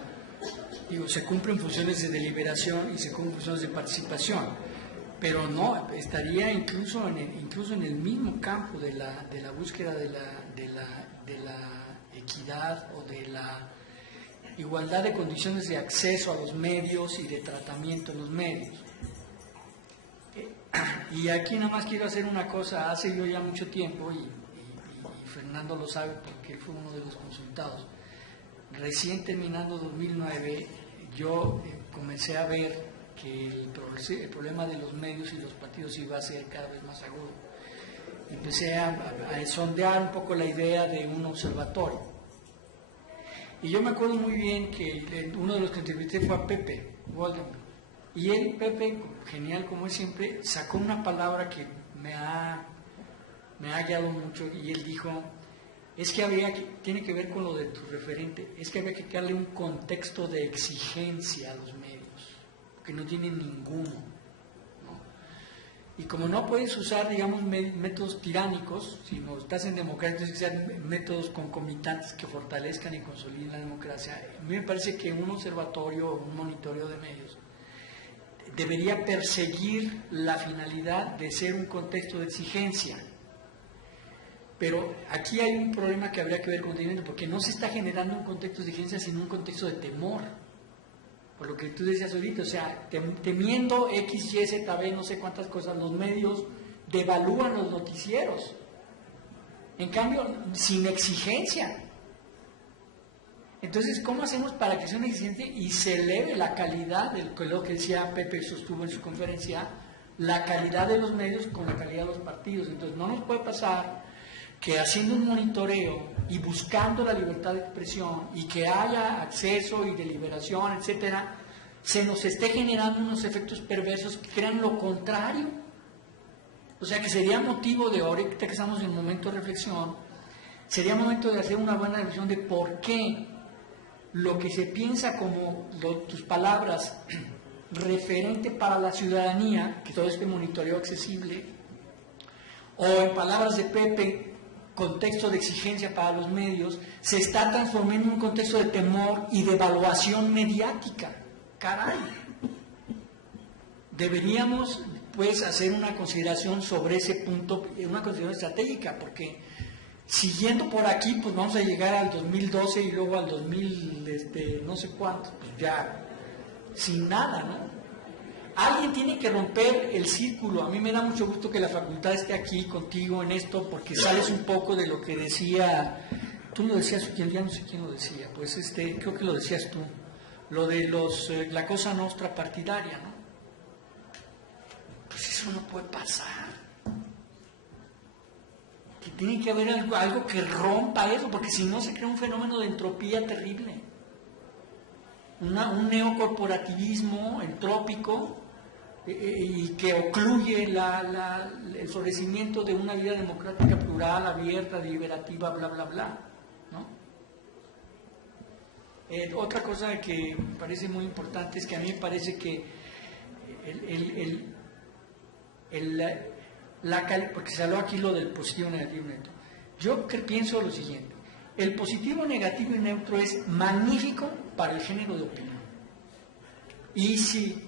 Digo, se cumplen funciones de deliberación y se cumplen funciones de participación, pero no, estaría incluso en el mismo campo de la búsqueda de la equidad o de la igualdad de condiciones de acceso a los medios y de tratamiento en los medios. Y aquí nada más quiero hacer una cosa. Hace yo ya mucho tiempo, y Fernando lo sabe porque él fue uno de los consultados, recién terminando 2009, yo comencé a ver que el problema de los medios y los partidos iba a ser cada vez más agudo. Empecé a sondear un poco la idea de un observatorio. Y yo me acuerdo muy bien que uno de los que entrevisté fue a Pepe Goldenberg. Y él, Pepe, genial como es siempre, sacó una palabra que me ha guiado mucho, y él dijo, es que tiene que ver con lo de tu referente, es que había que darle un contexto de exigencia a los medios, que no tienen ninguno, ¿no? Y como no puedes usar, digamos, métodos tiránicos, sino estás en democracia, entonces que sean métodos concomitantes que fortalezcan y consoliden la democracia. A mí me parece que un observatorio o un monitoreo de medios debería perseguir la finalidad de ser un contexto de exigencia. Pero aquí hay un problema que habría que ver con el contenido, porque no se está generando un contexto de exigencia, sino un contexto de temor. Por lo que tú decías ahorita, o sea, temiendo X, Y, Z, B, no sé cuántas cosas, los medios devalúan los noticieros. En cambio, sin exigencia. Entonces, ¿cómo hacemos para que sea una exigencia y se eleve la calidad, lo que decía Pepe, sostuvo en su conferencia, la calidad de los medios con la calidad de los partidos? Entonces, no nos puede pasar que haciendo un monitoreo y buscando la libertad de expresión y que haya acceso y deliberación, etcétera, se nos esté generando unos efectos perversos que crean lo contrario. O sea que sería motivo de, ahorita que estamos en un momento de reflexión, sería momento de hacer una buena reflexión de por qué lo que se piensa como tus palabras referente para la ciudadanía, que todo este monitoreo accesible, o en palabras de Pepe, contexto de exigencia para los medios, se está transformando en un contexto de temor y de evaluación mediática. Caray. Deberíamos, pues, hacer una consideración sobre ese punto, una consideración estratégica, porque siguiendo por aquí, pues vamos a llegar al 2012 y luego al 2000, no sé cuánto, pues ya sin nada, ¿no? Alguien tiene que romper el círculo. A mí me da mucho gusto que la facultad esté aquí contigo en esto, porque sales un poco de lo que decía, tú lo decías, ya no sé quién lo decía, pues creo que lo decías tú, lo de la cosa nostra partidaria, ¿no? Pues eso no puede pasar. Que tiene que haber algo que rompa eso, porque si no se crea un fenómeno de entropía terrible. Un neocorporativismo entrópico y que ocluye el florecimiento de una vida democrática plural, abierta, deliberativa, bla, bla, bla, ¿no? Otra cosa que me parece muy importante es que a mí me parece que porque se habló aquí lo del positivo, negativo y neutro. Yo pienso lo siguiente: el positivo, negativo y neutro es magnífico para el género de opinión. Y si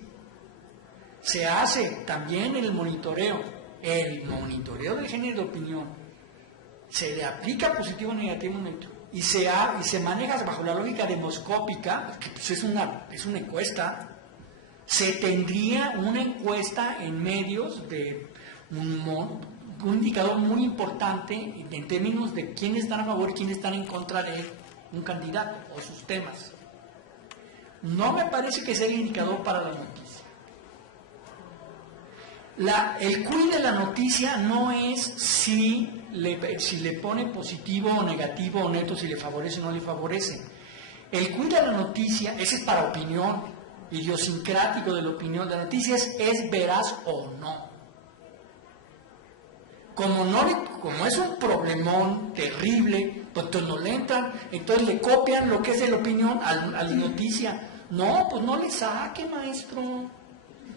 se hace también el monitoreo del género de opinión, se le aplica positivo, negativo y neutro, y se maneja bajo la lógica demoscópica, que pues es una encuesta, se tendría una encuesta en medios de un indicador muy importante en términos de quiénes están a favor y quiénes están en contra de un candidato o sus temas. No me parece que sea el indicador para la noticia. El quid de la noticia no es si le pone positivo o negativo o neutro, si le favorece o no le favorece. El quid de la noticia, ese es para opinión, idiosincrático de la opinión. La noticia es veraz o no. Como es un problemón terrible, pues entonces no le entran, entonces le copian lo que es de la opinión a la noticia. No, pues no le saque, maestro.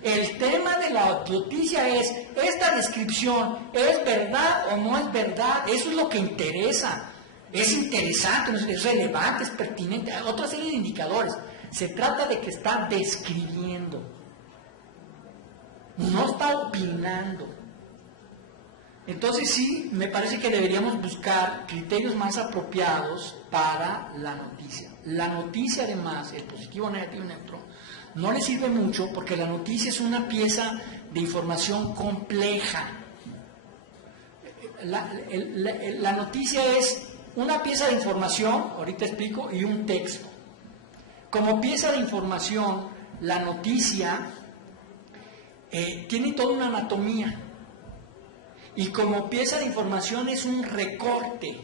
El tema de la noticia es, esta descripción, ¿es verdad o no es verdad? Eso es lo que interesa. Es interesante, es relevante, es pertinente. Hay otra serie de indicadores. Se trata de que está describiendo. No está opinando. Entonces sí, me parece que deberíamos buscar criterios más apropiados para la noticia. La noticia, además, el positivo, negativo y neutro, no le sirve mucho porque la noticia es una pieza de información compleja. La noticia es una pieza de información, ahorita explico, y un texto. Como pieza de información, la noticia tiene toda una anatomía. Y como pieza de información es un recorte,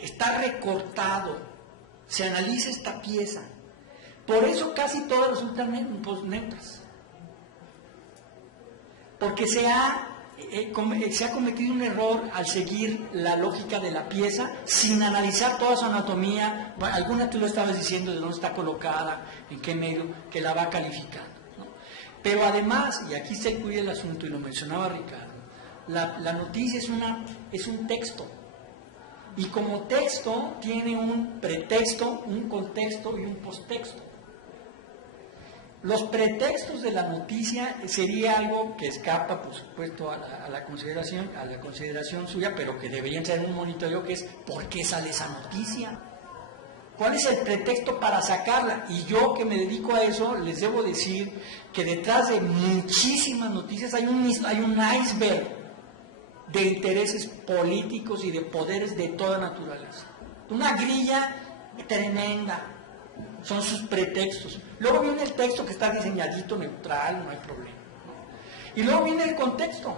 está recortado, se analiza esta pieza. Por eso casi todas resultan neutras. Porque se ha cometido un error al seguir la lógica de la pieza sin analizar toda su anatomía. Alguna tú lo estabas diciendo de dónde está colocada, en qué medio, que la va calificando, ¿no? Pero además, y aquí se cuida el asunto y lo mencionaba Ricardo, la noticia es un texto. Y como texto tiene un pretexto, un contexto y un posttexto. Los pretextos de la noticia sería algo que escapa, por supuesto, a la consideración suya, pero que deberían ser un monitoreo, que es ¿por qué sale esa noticia? ¿Cuál es el pretexto para sacarla? Y yo, que me dedico a eso, les debo decir que detrás de muchísimas noticias hay un iceberg de intereses políticos y de poderes de toda naturaleza. Una grilla tremenda. Son sus pretextos. Luego viene el texto, que está diseñadito, neutral, no hay problema, ¿no? Y luego viene el contexto.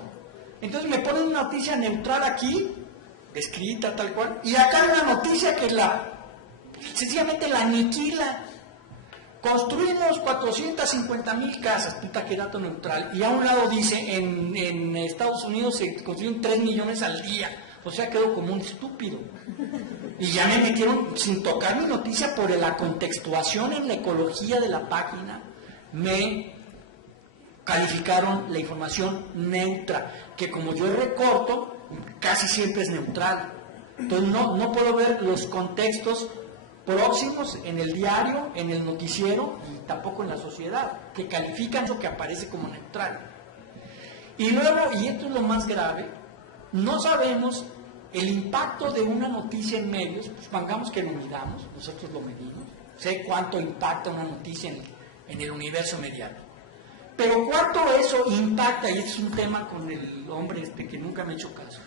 Entonces me ponen una noticia neutral aquí, escrita tal cual, y acá hay una noticia que sencillamente la aniquila. Construimos 450,000 casas, puta, qué dato neutral. Y a un lado dice, en Estados Unidos se construyen 3 millones al día. O sea, quedó como un estúpido. Y ya me metieron, sin tocar mi noticia, por la contextuación en la ecología de la página, me calificaron la información neutra, que como yo recorto, casi siempre es neutral. Entonces no puedo ver los contextos próximos en el diario, en el noticiero y tampoco en la sociedad, que califican lo que aparece como neutral. Y luego, y esto es lo más grave, no sabemos el impacto de una noticia en medios, pues pongamos que lo midamos, nosotros lo medimos, sé cuánto impacta una noticia en el universo mediático. Pero cuánto eso impacta, y este es un tema con el hombre que nunca me ha hecho caso,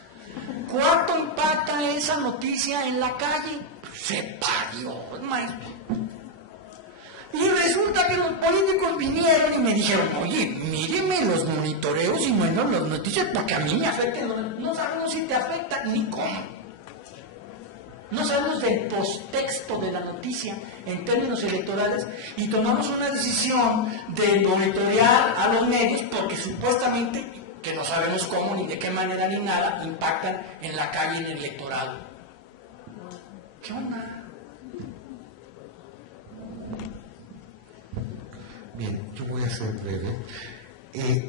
¿cuánto impacta esa noticia en la calle? Se parió, maestro. Y resulta que los políticos vinieron y me dijeron, oye, míreme los monitoreos y bueno, las noticias, porque a mí me afectan. No sabemos si te afecta ni cómo. No sabemos del postexto de la noticia en términos electorales y tomamos una decisión de monitorear a los medios porque supuestamente, que no sabemos cómo, ni de qué manera, ni nada, impactan en la calle, en el electorado. ¿Qué onda? Bien, yo voy a ser breve.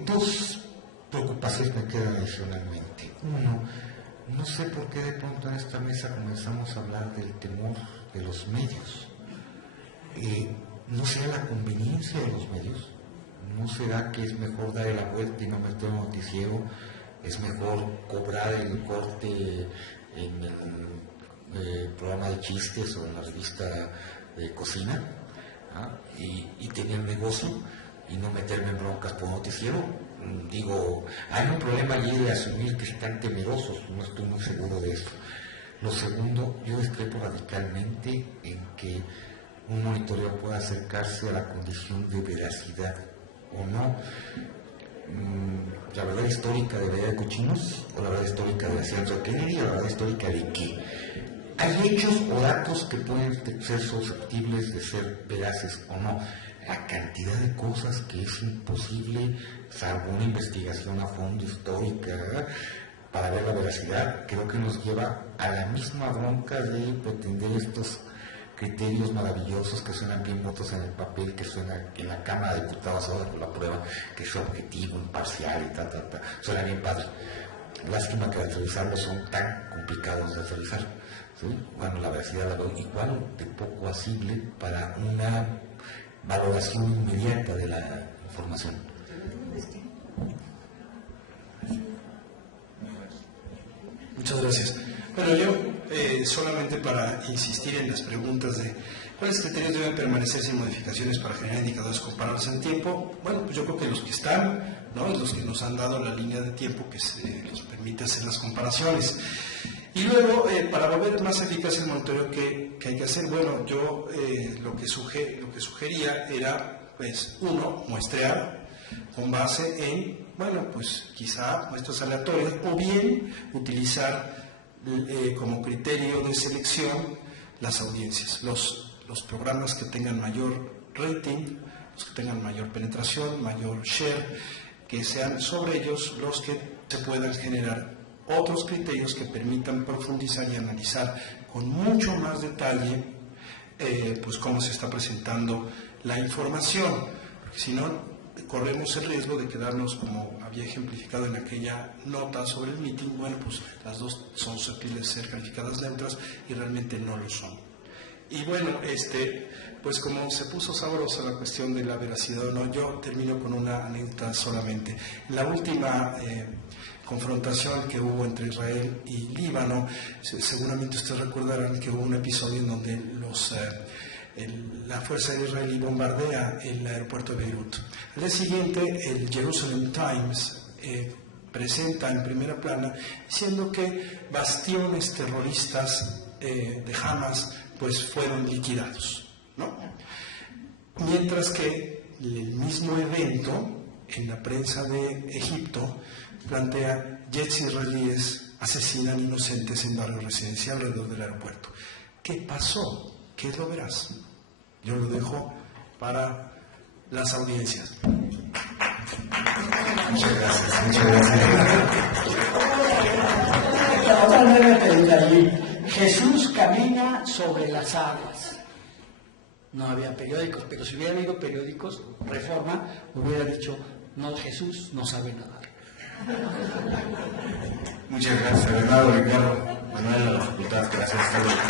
Dos preocupaciones me quedan adicionalmente. Uno, no sé por qué de pronto en esta mesa comenzamos a hablar del temor de los medios. ¿No será la conveniencia de los medios? ¿No será que es mejor darle la vuelta y no meter un noticiero? ¿Es mejor cobrar el corte en el programa de chistes o en la revista de cocina? Y tener negocio y no meterme en broncas por noticiero? Digo, hay un problema allí de asumir que están temerosos, no estoy muy seguro de eso. Lo segundo, yo discrepo radicalmente en que un monitoreo pueda acercarse a la condición de veracidad o no. ¿La verdad histórica de Veda de Cochinos? ¿O la verdad histórica de la ciencia de Kennedy? ¿O la verdad histórica de qué? Hay hechos o datos que pueden ser susceptibles de ser veraces o no. La cantidad de cosas que es imposible, salvo una investigación a fondo histórica, ¿verdad?, para ver la veracidad, creo que nos lleva a la misma bronca de pretender estos criterios maravillosos que suenan bien votos en el papel, que suena en la Cámara de Diputados ahora con la prueba, que es objetivo, imparcial y suena bien padre. Lástima que al realizarlo son tan complicados de realizar. ¿Sí? Bueno, la veracidad la veo igual de poco asible para una valoración inmediata de la información. Muchas gracias. Bueno, yo solamente para insistir en las preguntas de cuáles criterios deben permanecer sin modificaciones para generar indicadores comparables en tiempo, bueno, pues yo creo que los que están, ¿no?, los que nos han dado la línea de tiempo que nos permite hacer las comparaciones. Y luego, para volver más eficaz el monitoreo que hay que hacer, bueno, yo lo que sugería era, pues, uno, muestrear con base en, bueno, pues quizá muestras aleatorias, o bien utilizar como criterio de selección las audiencias, los programas que tengan mayor rating, los que tengan mayor penetración, mayor share, que sean sobre ellos los que se puedan generar otros criterios que permitan profundizar y analizar con mucho más detalle pues cómo se está presentando la información, porque si no corremos el riesgo de quedarnos, como había ejemplificado en aquella nota sobre el meeting, bueno, pues las dos son susceptibles de ser calificadas neutras y realmente no lo son. Y bueno, pues como se puso sabrosa la cuestión de la veracidad o no, yo termino con una anécdota solamente. La última confrontación que hubo entre Israel y Líbano, seguramente ustedes recordarán que hubo un episodio en donde la fuerza de Israel bombardea el aeropuerto de Beirut. Al día siguiente, el Jerusalem Times presenta en primera plana diciendo que bastiones terroristas de Hamas pues fueron liquidados, ¿no? Mientras que el mismo evento en la prensa de Egipto plantea jets israelíes asesinan inocentes en barrio residencial alrededor del aeropuerto. ¿Qué pasó? ¿Qué es lo veraz? Yo lo dejo para las audiencias. Muchas gracias. Muchas gracias. Otra breve pregunta allí. Jesús camina sobre las aguas. no había periódicos, pero si hubiera habido periódicos, Reforma hubiera dicho, no, Jesús no sabe nadar. Muchas gracias, Bernardo, Ricardo, Manuel, a la facultad. Gracias. Hasta luego.